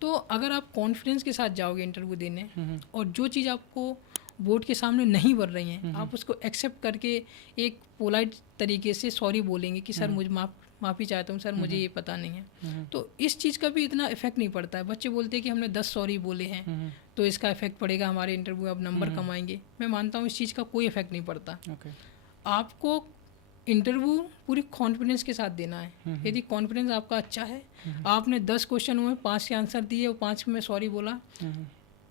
तो अगर आप कॉन्फिडेंस के साथ जाओगे इंटरव्यू देने और जो चीज़ आपको बोर्ड के सामने नहीं बन रही हैं आप उसको एक्सेप्ट करके एक पोलाइट तरीके से सॉरी बोलेंगे कि सर मुझे माफ़ी चाहता हूँ सर, मुझे ये पता नहीं है, तो इस चीज़ का भी इतना इफेक्ट नहीं पड़ता है। बच्चे बोलते हैं कि हमने 10 सॉरी बोले हैं तो इसका इफेक्ट पड़ेगा हमारे इंटरव्यू, अब नंबर कमाएंगे। मैं मानता हूँ इस चीज़ का कोई इफेक्ट नहीं पड़ता। आपको इंटरव्यू पूरी कॉन्फिडेंस के साथ देना है। यदि कॉन्फिडेंस आपका अच्छा है, आपने 10 क्वेश्चन हुए 5 के आंसर दिए और 5 में सॉरी बोला,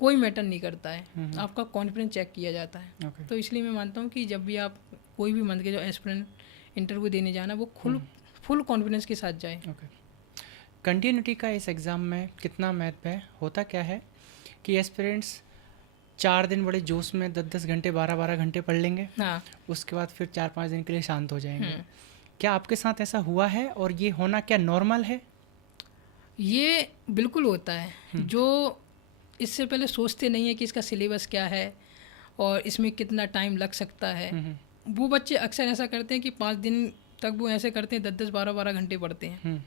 कोई मैटर नहीं करता है, आपका कॉन्फिडेंस चेक किया जाता है। तो इसलिए मैं मानता हूँ कि जब भी आप कोई भी मंथ के जो एस्पिरेंट इंटरव्यू देने जाना वो फुल कॉन्फिडेंस के साथ जाए। कंटिन्यूटी का इस एग्ज़ाम में कितना महत्व है? होता क्या है कि एस्पिरेंट्स 4 दिन बड़े जोश में 10-10 घंटे 12-12 घंटे पढ़ लेंगे, हाँ, उसके बाद फिर 4-5 दिन के लिए शांत हो जाएंगे। क्या आपके साथ ऐसा हुआ है और ये होना क्या नॉर्मल है? ये बिल्कुल होता है। जो इससे पहले सोचते नहीं है कि इसका सिलेबस क्या है और इसमें कितना टाइम लग सकता है, वो बच्चे अक्सर ऐसा करते हैं कि 5 दिन तक वो ऐसे करते हैं 10-10 12-12 घंटे पढ़ते हैं।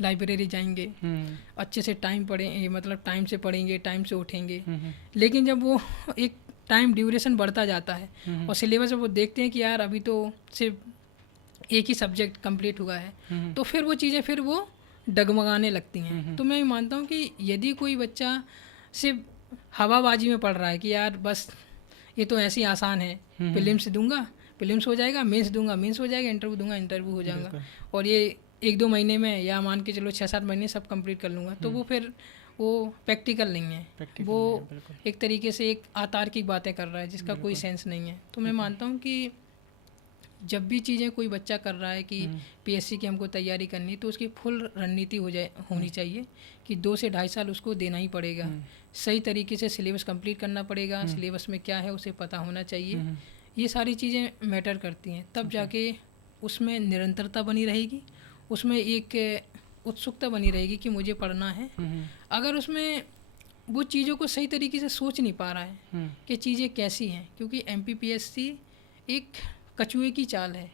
लाइब्रेरी जाएंगे, अच्छे से टाइम पढ़ेंगे, मतलब टाइम से पढ़ेंगे, टाइम से उठेंगे, लेकिन जब वो एक टाइम ड्यूरेशन बढ़ता जाता है और सिलेबस में वो देखते हैं कि यार अभी तो सिर्फ एक ही सब्जेक्ट कंप्लीट हुआ है, तो फिर वो चीज़ें फिर वो डगमगाने लगती हैं। तो मैं मानता हूँ कि यदि कोई बच्चा सिर्फ हवाबाजी में पढ़ रहा है कि यार बस ये तो ऐसे ही आसान है, प्रीलिम्स दूंगा प्रीलिम्स हो जाएगा, मेंस दूंगा मेंस हो जाएगा, इंटरव्यू दूंगा इंटरव्यू हो जाएगा, और ये 1-2 महीने में या मान के चलो 6-7 महीने सब कंप्लीट कर लूँगा, तो वो फिर वो प्रैक्टिकल नहीं है, वो एक तरीके से एक अतार्किक बातें कर रहा है जिसका कोई सेंस नहीं है। तो मैं मानता हूँ कि जब भी चीज़ें कोई बच्चा कर रहा है कि पीएससी की हमको तैयारी करनी, तो उसकी फुल रणनीति होनी चाहिए कि 2 से 2.5 साल उसको देना ही पड़ेगा, सही तरीके से सिलेबस कंप्लीट करना पड़ेगा, सिलेबस में क्या है उसे पता होना चाहिए। ये सारी चीज़ें मैटर करती हैं, तब जाके उसमें निरंतरता बनी रहेगी, उसमें एक उत्सुकता बनी रहेगी कि मुझे पढ़ना है। अगर उसमें वो चीज़ों को सही तरीके से सोच नहीं पा रहा है कि चीज़ें कैसी हैं, क्योंकि एमपीपीएससी एक कछुए की चाल है,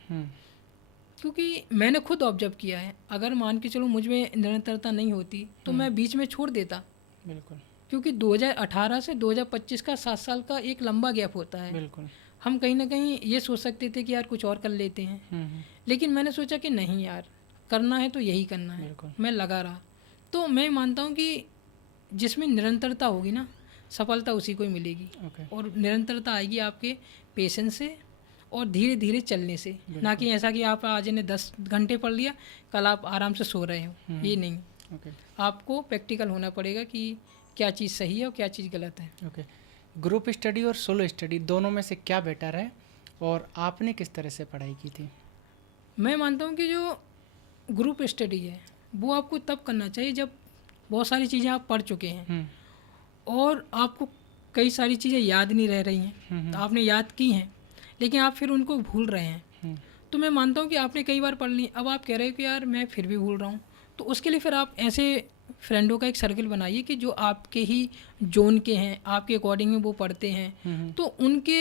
क्योंकि मैंने खुद ऑब्जर्व किया है। अगर मान के चलो मुझ में निरंतरता नहीं होती तो मैं बीच में छोड़ देता, बिल्कुल, क्योंकि 2018 से 2025 का 7 साल का एक लंबा गैप होता है। बिल्कुल, हम कहीं ना कहीं ये सोच सकते थे कि यार कुछ और कर लेते हैं, लेकिन मैंने सोचा कि नहीं यार, करना है तो यही करना है। मैं लगा रहा, तो मैं मानता हूँ कि जिसमें निरंतरता होगी ना, सफलता उसी को ही मिलेगी। और निरंतरता आएगी आपके पेशेंस से और धीरे धीरे चलने से, ना कि ऐसा कि आप आज ने 10 घंटे पढ़ लिया, कल आप आराम से सो रहे हो, ये नहीं। आपको प्रैक्टिकल होना पड़ेगा कि क्या चीज़ सही है और क्या चीज़ गलत है। ग्रुप स्टडी और सोलो स्टडी दोनों में से क्या बेटर है और आपने किस तरह से पढ़ाई की थी? मैं मानता हूँ कि जो ग्रुप स्टडी है वो आपको तब करना चाहिए जब बहुत सारी चीज़ें आप पढ़ चुके हैं और आपको कई सारी चीज़ें याद नहीं रह रही हैं, तो आपने याद की हैं लेकिन आप फिर उनको भूल रहे हैं। तो मैं मानता हूँ कि आपने कई बार पढ़ ली, अब आप कह रहे हो कि यार मैं फिर भी भूल रहा हूँ, तो उसके लिए फिर आप ऐसे फ्रेंडों का एक सर्कल बनाइए कि जो आपके ही जोन के हैं, आपके अकॉर्डिंग में वो पढ़ते हैं, तो उनके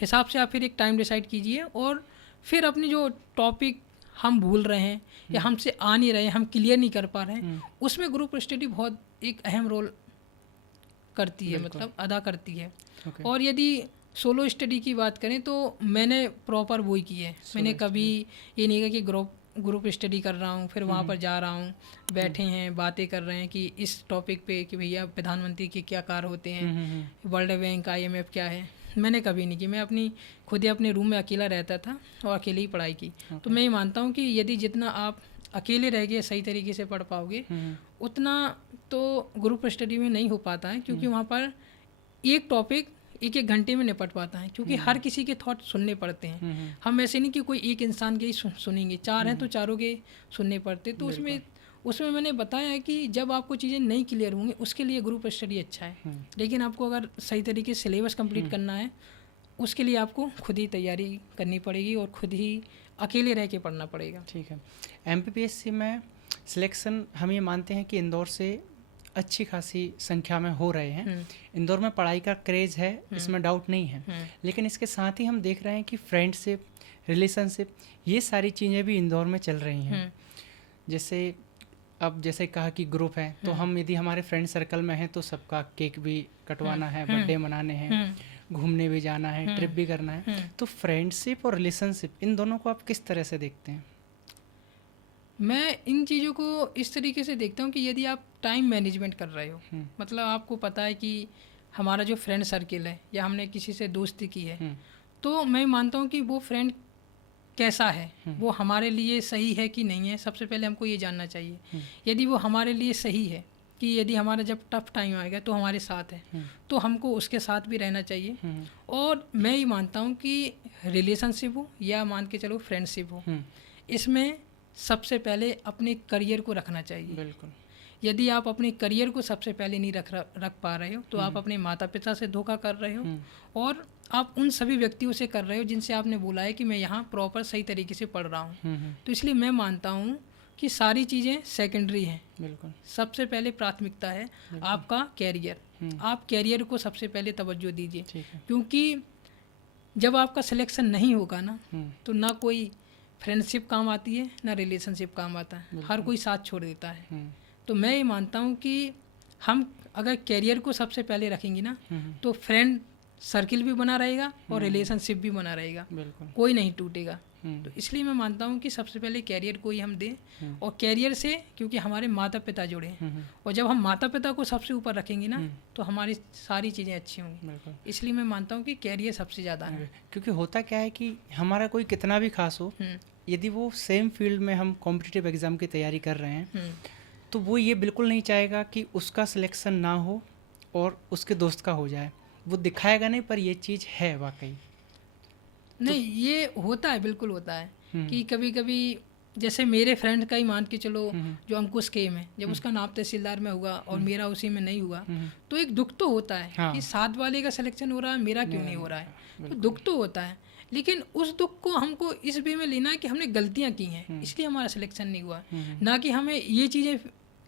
हिसाब से आप फिर एक टाइम डिसाइड कीजिए और फिर अपनी जो टॉपिक हम भूल रहे हैं या हमसे आ नहीं रहे हैं, हम क्लियर नहीं कर पा रहे हैं, उसमें ग्रुप स्टडी बहुत एक अहम रोल करती है, मतलब अदा करती है। और यदि सोलो स्टडी की बात करें तो मैंने प्रॉपर वही की है, मैंने कभी ये नहीं कहा कि ग्रुप स्टडी कर रहा हूँ फिर वहाँ पर जा रहा हूँ, बैठे हैं बातें कर रहे हैं कि इस टॉपिक पे कि भैया प्रधानमंत्री के क्या कार्य होते हैं, वर्ल्ड बैंक IMF क्या है, मैंने कभी नहीं की। मैं खुद ही अपने रूम में अकेला रहता था और अकेले ही पढ़ाई की। तो मैं ये मानता हूँ कि यदि जितना आप अकेले रह के सही तरीके से पढ़ पाओगे उतना तो ग्रुप स्टडी में नहीं हो पाता है, क्योंकि वहाँ पर एक टॉपिक 1-1 घंटे में निपट पाता है, क्योंकि हर किसी के थॉट सुनने पड़ते हैं। हम ऐसे नहीं कि कोई एक इंसान के ही सुनेंगे, 4 हैं तो चारों के सुनने पड़ते। तो उसमें मैंने बताया है कि जब आपको चीज़ें नहीं क्लियर होंगी उसके लिए ग्रुप स्टडी अच्छा है, लेकिन आपको अगर सही तरीके से सिलेबस कंप्लीट करना है उसके लिए आपको खुद ही तैयारी करनी पड़ेगी और खुद ही अकेले रह के पढ़ना पड़ेगा। ठीक है। MPPSC में सिलेक्शन हम ये मानते हैं कि इंदौर से अच्छी खासी संख्या में हो रहे हैं, इंदौर में पढ़ाई का क्रेज़ है, इसमें डाउट नहीं है, लेकिन इसके साथ ही हम देख रहे हैं कि फ्रेंडशिप, रिलेशनशिप, ये सारी चीज़ें भी इंदौर में चल रही हैं। जैसे अब जैसे कहा कि ग्रुप है, तो हम यदि हमारे फ्रेंड सर्कल में हैं तो सबका केक भी कटवाना है, बर्थडे मनाने हैं, घूमने भी जाना है, ट्रिप भी करना है। तो फ्रेंडशिप और रिलेशनशिप इन दोनों को आप किस तरह से देखते हैं? मैं इन चीज़ों को इस तरीके से देखता हूँ कि यदि आप टाइम मैनेजमेंट कर रहे हो, मतलब आपको पता है कि हमारा जो फ्रेंड सर्किल है या हमने किसी से दोस्ती की है, तो मैं मानता हूँ कि वो फ्रेंड कैसा है, वो हमारे लिए सही है कि नहीं है, सबसे पहले हमको ये जानना चाहिए। यदि वो हमारे लिए सही है कि यदि हमारा जब टफ टाइम आएगा तो हमारे साथ है, तो हमको उसके साथ भी रहना चाहिए। और मैं ये मानता हूँ कि रिलेशनशिप हो या मान के चलो फ्रेंडशिप हो, इसमें सबसे पहले अपने करियर को रखना चाहिए। बिल्कुल। यदि आप अपने करियर को सबसे पहले नहीं रख पा रहे हो तो आप अपने माता पिता से धोखा कर रहे हो और आप उन सभी व्यक्तियों से कर रहे हो जिनसे आपने बोला है कि मैं यहाँ प्रॉपर सही तरीके से पढ़ रहा हूँ। तो इसलिए मैं मानता हूँ कि सारी चीज़ें सेकेंडरी हैं। बिल्कुल। सबसे पहले प्राथमिकता है आपका कैरियर। आप कैरियर को सबसे पहले तवज्जो दीजिए, क्योंकि जब आपका सिलेक्शन नहीं होगा ना, तो ना कोई फ्रेंडशिप काम आती है ना रिलेशनशिप काम आता है, हर कोई साथ छोड़ देता है। तो मैं ये मानता हूँ कि हम अगर कैरियर को सबसे पहले रखेंगे ना, तो फ्रेंड सर्किल भी बना रहेगा और रिलेशनशिप भी बना रहेगा, कोई नहीं टूटेगा। तो इसलिए मैं मानता हूँ कि सबसे पहले कैरियर को ही हम दें, और कैरियर से क्योंकि हमारे माता पिता जुड़े हैं, और जब हम माता पिता को सबसे ऊपर रखेंगे ना, तो हमारी सारी चीज़ें अच्छी होंगी। इसलिए मैं मानता हूँ कि कैरियर सबसे ज़्यादा है। क्योंकि होता क्या है कि हमारा कोई कितना भी खास हो, यदि वो सेम फील्ड में हम कॉम्पिटिटिव एग्ज़ाम की तैयारी कर रहे हैं, तो वो ये बिल्कुल नहीं चाहेगा कि उसका सिलेक्शन ना हो और उसके दोस्त का हो जाए। वो दिखाएगा नहीं, पर ये चीज़ है वाकई। नहीं, ये होता है, बिल्कुल होता है कि कभी कभी जैसे मेरे फ्रेंड का ही मान के चलो, जो अंकुश केम है, जब उसका नाम तहसीलदार में हुआ और मेरा उसी में नहीं हुआ, तो एक दुख तो होता है कि साथ वाले का सिलेक्शन हो रहा है, मेरा क्यों नहीं हो रहा है। तो दुख तो होता है, लेकिन उस दुख को हमको इस वे में लेना है कि हमने गलतियाँ की हैं, इसलिए हमारा सिलेक्शन नहीं हुआ, ना कि हमें ये चीज़ें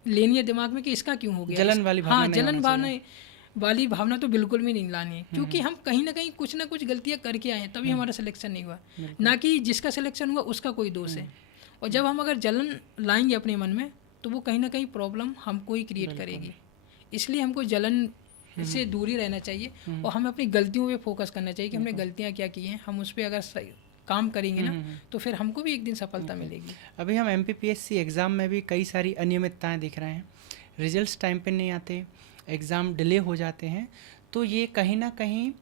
लेनी है दिमाग में कि इसका क्यों हो गया। जलन वाली भावना, हाँ, जलन वाली भावना तो बिल्कुल भी नहीं लानी है, क्योंकि हम कहीं ना कहीं कुछ ना कुछ गलतियां करके आए हैं, तभी हमारा सिलेक्शन नहीं हुआ, ना कि जिसका सिलेक्शन हुआ उसका कोई दोष है। और जब हम अगर जलन लाएंगे अपने मन में, तो वो कहीं ना कहीं प्रॉब्लम हमको ही क्रिएट करेगी। इसलिए हमको जलन से दूर ही रहना चाहिए और हमें अपनी गलतियों पे फोकस करना चाहिए कि हमने गलतियाँ क्या की हैं। हम उस पर अगर काम करेंगे ना, तो फिर हमको भी एक दिन सफलता मिलेगी। अभी हम MPPSC एग्ज़ाम में भी कई सारी अनियमितताएं दिख रहे हैं, रिजल्ट्स टाइम पे नहीं आते, एग्ज़ाम डिले हो जाते हैं, तो ये कहीं ना कहीं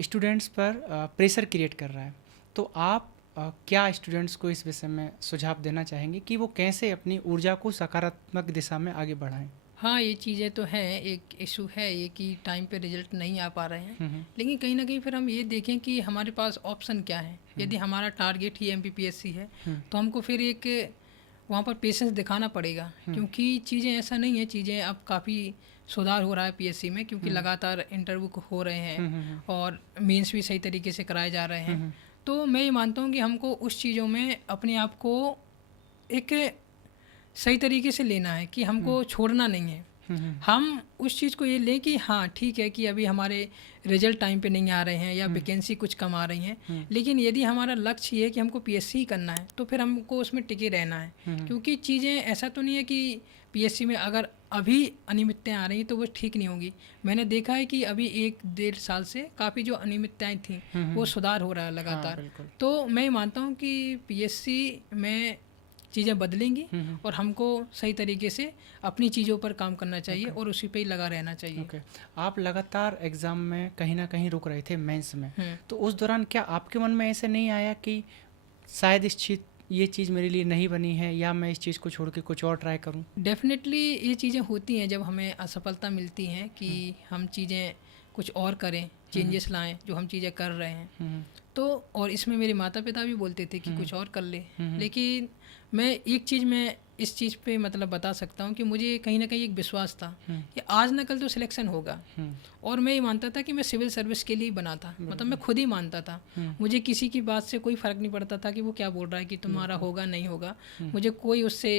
स्टूडेंट्स पर प्रेशर क्रिएट कर रहा है। तो आप क्या स्टूडेंट्स को इस विषय में सुझाव देना चाहेंगे कि वो कैसे अपनी ऊर्जा को सकारात्मक दिशा में आगे बढ़ाएं? हाँ, ये चीज़ें तो हैं, एक इशू है ये कि टाइम पे रिजल्ट नहीं आ पा रहे हैं, लेकिन कहीं ना कहीं फिर हम ये देखें कि हमारे पास ऑप्शन क्या है। यदि हमारा टारगेट ही MPPSC है, तो हमको फिर एक वहाँ पर पेशेंस दिखाना पड़ेगा, क्योंकि चीज़ें ऐसा नहीं है, चीज़ें अब काफ़ी सुधार हो रहा है PSC में, क्योंकि लगातार इंटरव्यू हो रहे हैं और मेंस भी सही तरीके से कराए जा रहे हैं। तो मैं ये मानता हूँ कि हमको उस चीज़ों में अपने आप को एक सही तरीके से लेना है कि हमको छोड़ना नहीं है। हम उस चीज़ को ये लें कि हाँ ठीक है कि अभी हमारे रिजल्ट टाइम पे नहीं आ रहे हैं या वैकेंसी कुछ कम आ रही हैं, लेकिन यदि हमारा लक्ष्य ये है कि हमको PSC ही करना है, तो फिर हमको उसमें टिके रहना है। क्योंकि चीज़ें ऐसा तो नहीं है कि PSC में अगर अभी अनियमितताएँ आ रही हैं तो वो ठीक नहीं होगी। मैंने देखा है कि अभी 1-1.5 साल से काफ़ी जो अनियमितताएँ थी वो सुधार हो रहा है लगातार। तो मैं मानता हूँ कि PSC में चीज़ें बदलेंगी और हमको सही तरीके से अपनी चीज़ों पर काम करना चाहिए और उसी पे ही लगा रहना चाहिए। आप लगातार एग्ज़ाम में कहीं ना कहीं रुक रहे थे मेंस में, तो उस दौरान क्या आपके मन में ऐसे नहीं आया कि शायद ये चीज़ मेरे लिए नहीं बनी है या मैं इस चीज़ को छोड़ के कुछ और ट्राई करूं? डेफिनेटली ये चीज़ें होती हैं जब हमें असफलता मिलती हैं कि हम चीज़ें कुछ और करें, चेंजेस लाएं जो हम चीज़ें कर रहे हैं। तो और इसमें मेरे माता पिता भी बोलते थे कि कुछ और कर ले, लेकिन मैं एक चीज़ में इस चीज़ पे मतलब बता सकता हूँ कि मुझे कहीं ना कहीं एक विश्वास था कि आज ना कल तो सिलेक्शन होगा। और मैं ये मानता था कि मैं सिविल सर्विस के लिए बना था, मतलब मैं खुद ही मानता था। मुझे किसी की बात से कोई फ़र्क नहीं पड़ता था कि वो क्या बोल रहा है कि तुम्हारा होगा नहीं होगा, मुझे कोई उससे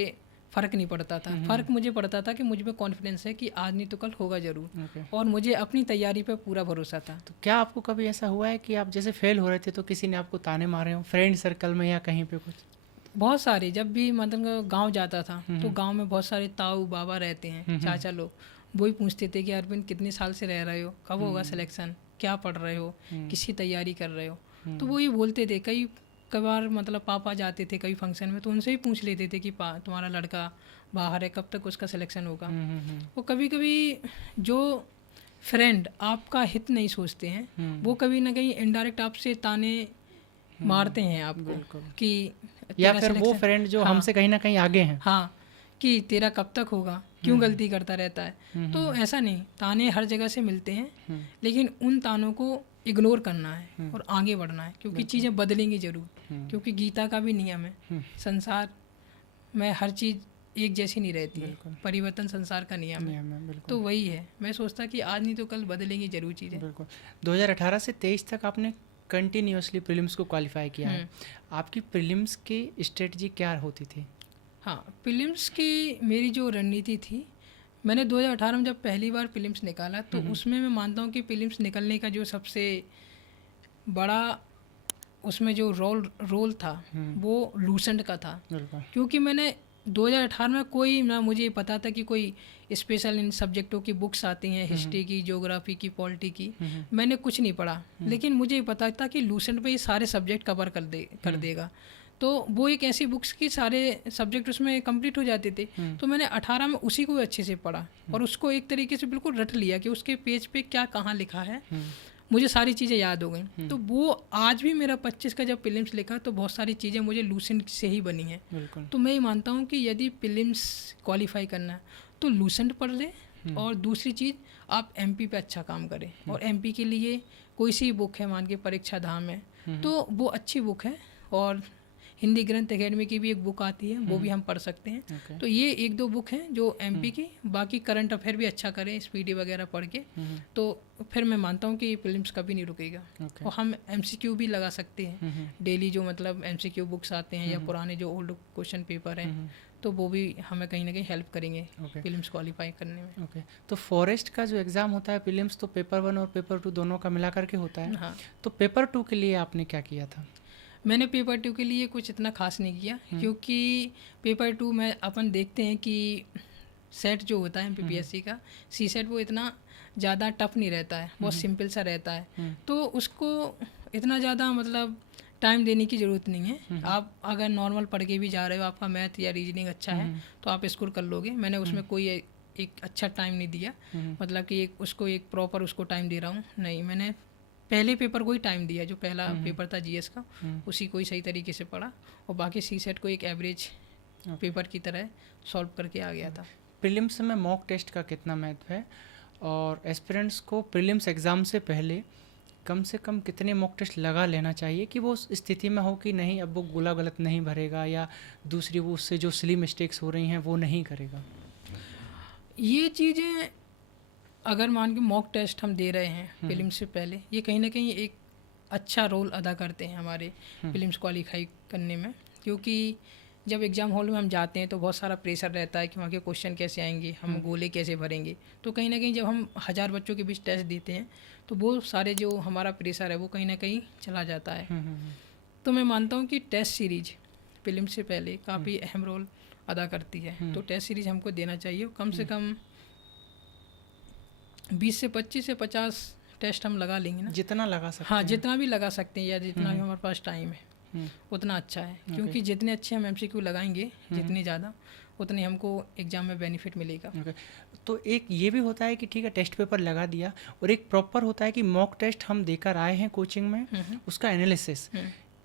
फ़र्क नहीं पड़ता था। फ़र्क मुझे पड़ता था कि मुझ में कॉन्फिडेंस है कि आज नहीं तो कल होगा ज़रूर, और मुझे अपनी तैयारी पर पूरा भरोसा था। तो क्या आपको कभी ऐसा हुआ है कि आप जैसे फेल हो रहे थे तो किसी ने आपको ताने मारे हों, फ्रेंड सर्कल में या कहीं पे कुछ? बहुत सारे, जब भी मतलब गांव जाता था तो गांव में बहुत सारे ताऊ बाबा रहते हैं, चाचा लोग, वही पूछते थे कि अरविंद कितने साल से रह रहे हो, कब होगा सिलेक्शन, क्या पढ़ रहे हो, किसकी तैयारी कर रहे हो। तो वो ये बोलते थे, कई बार मतलब पापा जाते थे कई फंक्शन में तो उनसे ही पूछ लेते थे कि तुम्हारा लड़का बाहर है, कब तक उसका सिलेक्शन होगा। वो कभी कभी जो फ्रेंड आपका हित नहीं सोचते हैं वो कभी ना कहीं इनडायरेक्ट आपसे ताने मारते हैं आपको कि या तेरा फिर वो सिलेक्शन, फ्रेंड जो हाँ हमसे कहीं ना कहीं आगे हैं। हाँ, कि तेरा कब तक होगा, क्यों गलती करता रहता है। तो ऐसा नहीं, ताने हर जगह से मिलते हैं, लेकिन उन तानों को इग्नोर करना है और आगे बढ़ना है, क्योंकि चीज़ें बदलेंगी ज़रूर। क्योंकि गीता का भी नियम है, संसार में हर चीज़ एक जैसी नहीं रहती है, परिवर्तन संसार का नियम है। तो वही है, मैं सोचता कि आज नहीं तो कल बदलेंगी जरूर चीज़ें। बिल्कुल। 2018 से 23 तक आपने कंटिन्यूसली प्रीलिम्स को क्वालिफाई किया है। आपकी प्रीलिम्स की स्ट्रेटजी क्या होती थी? हाँ, प्रीलिम्स की मेरी जो रणनीति थी, मैंने 2018 में जब पहली बार प्रीलिम्स निकाला तो उसमें मैं मानता हूँ कि प्रीलिम्स निकलने का जो सबसे बड़ा उसमें जो रोल था वो लूसेंट का था। क्योंकि मैंने 2018 में कोई ना मुझे पता था कि कोई स्पेशल इन सब्जेक्टों की बुक्स आती हैं, हिस्ट्री की, ज्योग्राफी की, पॉलिटी की, मैंने कुछ नहीं पढ़ा। लेकिन मुझे पता था कि लूसेंट पे ये सारे सब्जेक्ट कवर कर देगा। तो वो एक ऐसी बुक्स की सारे सब्जेक्ट उसमें कंप्लीट हो जाते थे। तो मैंने 18 में उसी को अच्छे से पढ़ा और उसको एक तरीके से बिल्कुल रट लिया कि उसके पेज पे क्या कहाँ लिखा है, मुझे सारी चीज़ें याद हो गई। तो वो आज भी मेरा 25 का जब प्रीलिम्स लिखा तो बहुत सारी चीज़ें मुझे लूसेंट से ही बनी हैं। तो मैं ये मानता हूँ कि यदि प्रीलिम्स क्वालिफाई करना है तो लूसेंट पढ़ लें, और दूसरी चीज़ आप एमपी पे अच्छा काम करें। और एमपी के लिए कोई सी बुक है, मान के परीक्षा धाम है, तो वो अच्छी बुक है। और हिंदी ग्रंथ एकेडमी की भी एक बुक आती है, वो भी हम पढ़ सकते हैं। तो ये एक दो बुक हैं जो एमपी की, बाकी करंट अफेयर भी अच्छा करें स्पीडी वगैरह पढ़ के, तो फिर मैं मानता हूँ कि ये प्रीलिम्स कभी नहीं रुकेगा। और हम एमसीक्यू भी लगा सकते हैं डेली, जो मतलब एमसीक्यू बुक्स आते हैं या पुराने जो ओल्ड क्वेश्चन पेपर हैं, तो वो भी हमें कहीं ना कहीं हेल्प करेंगे प्रीलिम्स क्वालिफाई करने में। तो फॉरेस्ट का जो एग्ज़ाम होता है प्रीलिम्स, तो पेपर 1 और पेपर 2 दोनों का मिला करके होता है। हाँ, तो पेपर 2 के लिए आपने क्या किया था? मैंने पेपर 2 के लिए कुछ इतना खास नहीं किया, क्योंकि पेपर 2 में अपन देखते हैं कि सेट जो होता है एमपीपीएससी का, सी सेट, वो इतना ज़्यादा टफ नहीं रहता है, बहुत सिंपल सा रहता है। तो उसको इतना ज़्यादा मतलब टाइम देने की ज़रूरत नहीं है। आप अगर नॉर्मल पढ़ के भी जा रहे हो, आपका मैथ या रीजनिंग अच्छा है तो आप स्कोर कर लोगे। मैंने उसमें कोई एक अच्छा टाइम नहीं दिया, मतलब कि उसको एक प्रॉपर उसको टाइम दे रहा हूँ, नहीं। मैंने पहले पेपर को ही टाइम दिया, जो पहला पेपर था जीएस का, उसी को ही सही तरीके से पढ़ा, और बाकी सी सेट को एक एवरेज पेपर की तरह सॉल्व करके आ गया था। प्रीलिम्स में मॉक टेस्ट का कितना महत्व है, और एस्पिरेंट्स को प्रीलिम्स एग्ज़ाम से पहले कम से कम कितने मॉक टेस्ट लगा लेना चाहिए कि वो उस स्थिति में हो कि नहीं अब वो गोला गलत नहीं भरेगा, या दूसरी वो उससे जो सिली मिस्टेक्स हो रही हैं वो नहीं करेगा? ये चीज़ें अगर मान के मॉक टेस्ट हम दे रहे हैं प्रीलिम्स से पहले, ये कहीं ना कहीं एक अच्छा रोल अदा करते हैं हमारे प्रीलिम्स क्वालिफाई करने में। क्योंकि जब एग्ज़ाम हॉल में हम जाते हैं तो बहुत सारा प्रेशर रहता है कि वहाँ के क्वेश्चन कैसे आएंगे, हम गोले कैसे भरेंगे। तो कहीं ना कहीं जब हम 1000 बच्चों के बीच टेस्ट देते हैं तो वो सारे जो हमारा प्रेशर है वो कहीं ना कहीं चला जाता है। तो मैं मानता हूँ कि टेस्ट सीरीज प्रीलिम्स से पहले काफ़ी अहम रोल अदा करती है। तो टेस्ट सीरीज हमको देना चाहिए, कम से कम 20 से 25 से 50 टेस्ट हम लगा लेंगे ना, जितना लगा सकते हाँ, हैं। जितना भी लगा सकते हैं, या जितना भी हमारे पास टाइम है उतना अच्छा है। क्योंकि जितने अच्छे हम एमसीक्यू लगाएंगे, जितने ज़्यादा, उतने हमको एग्ज़ाम में बेनिफिट मिलेगा। तो एक ये भी होता है कि ठीक है टेस्ट पेपर लगा दिया, और एक प्रॉपर होता है कि मॉक टेस्ट हम देकर आए हैं कोचिंग में, उसका एनालिसिस,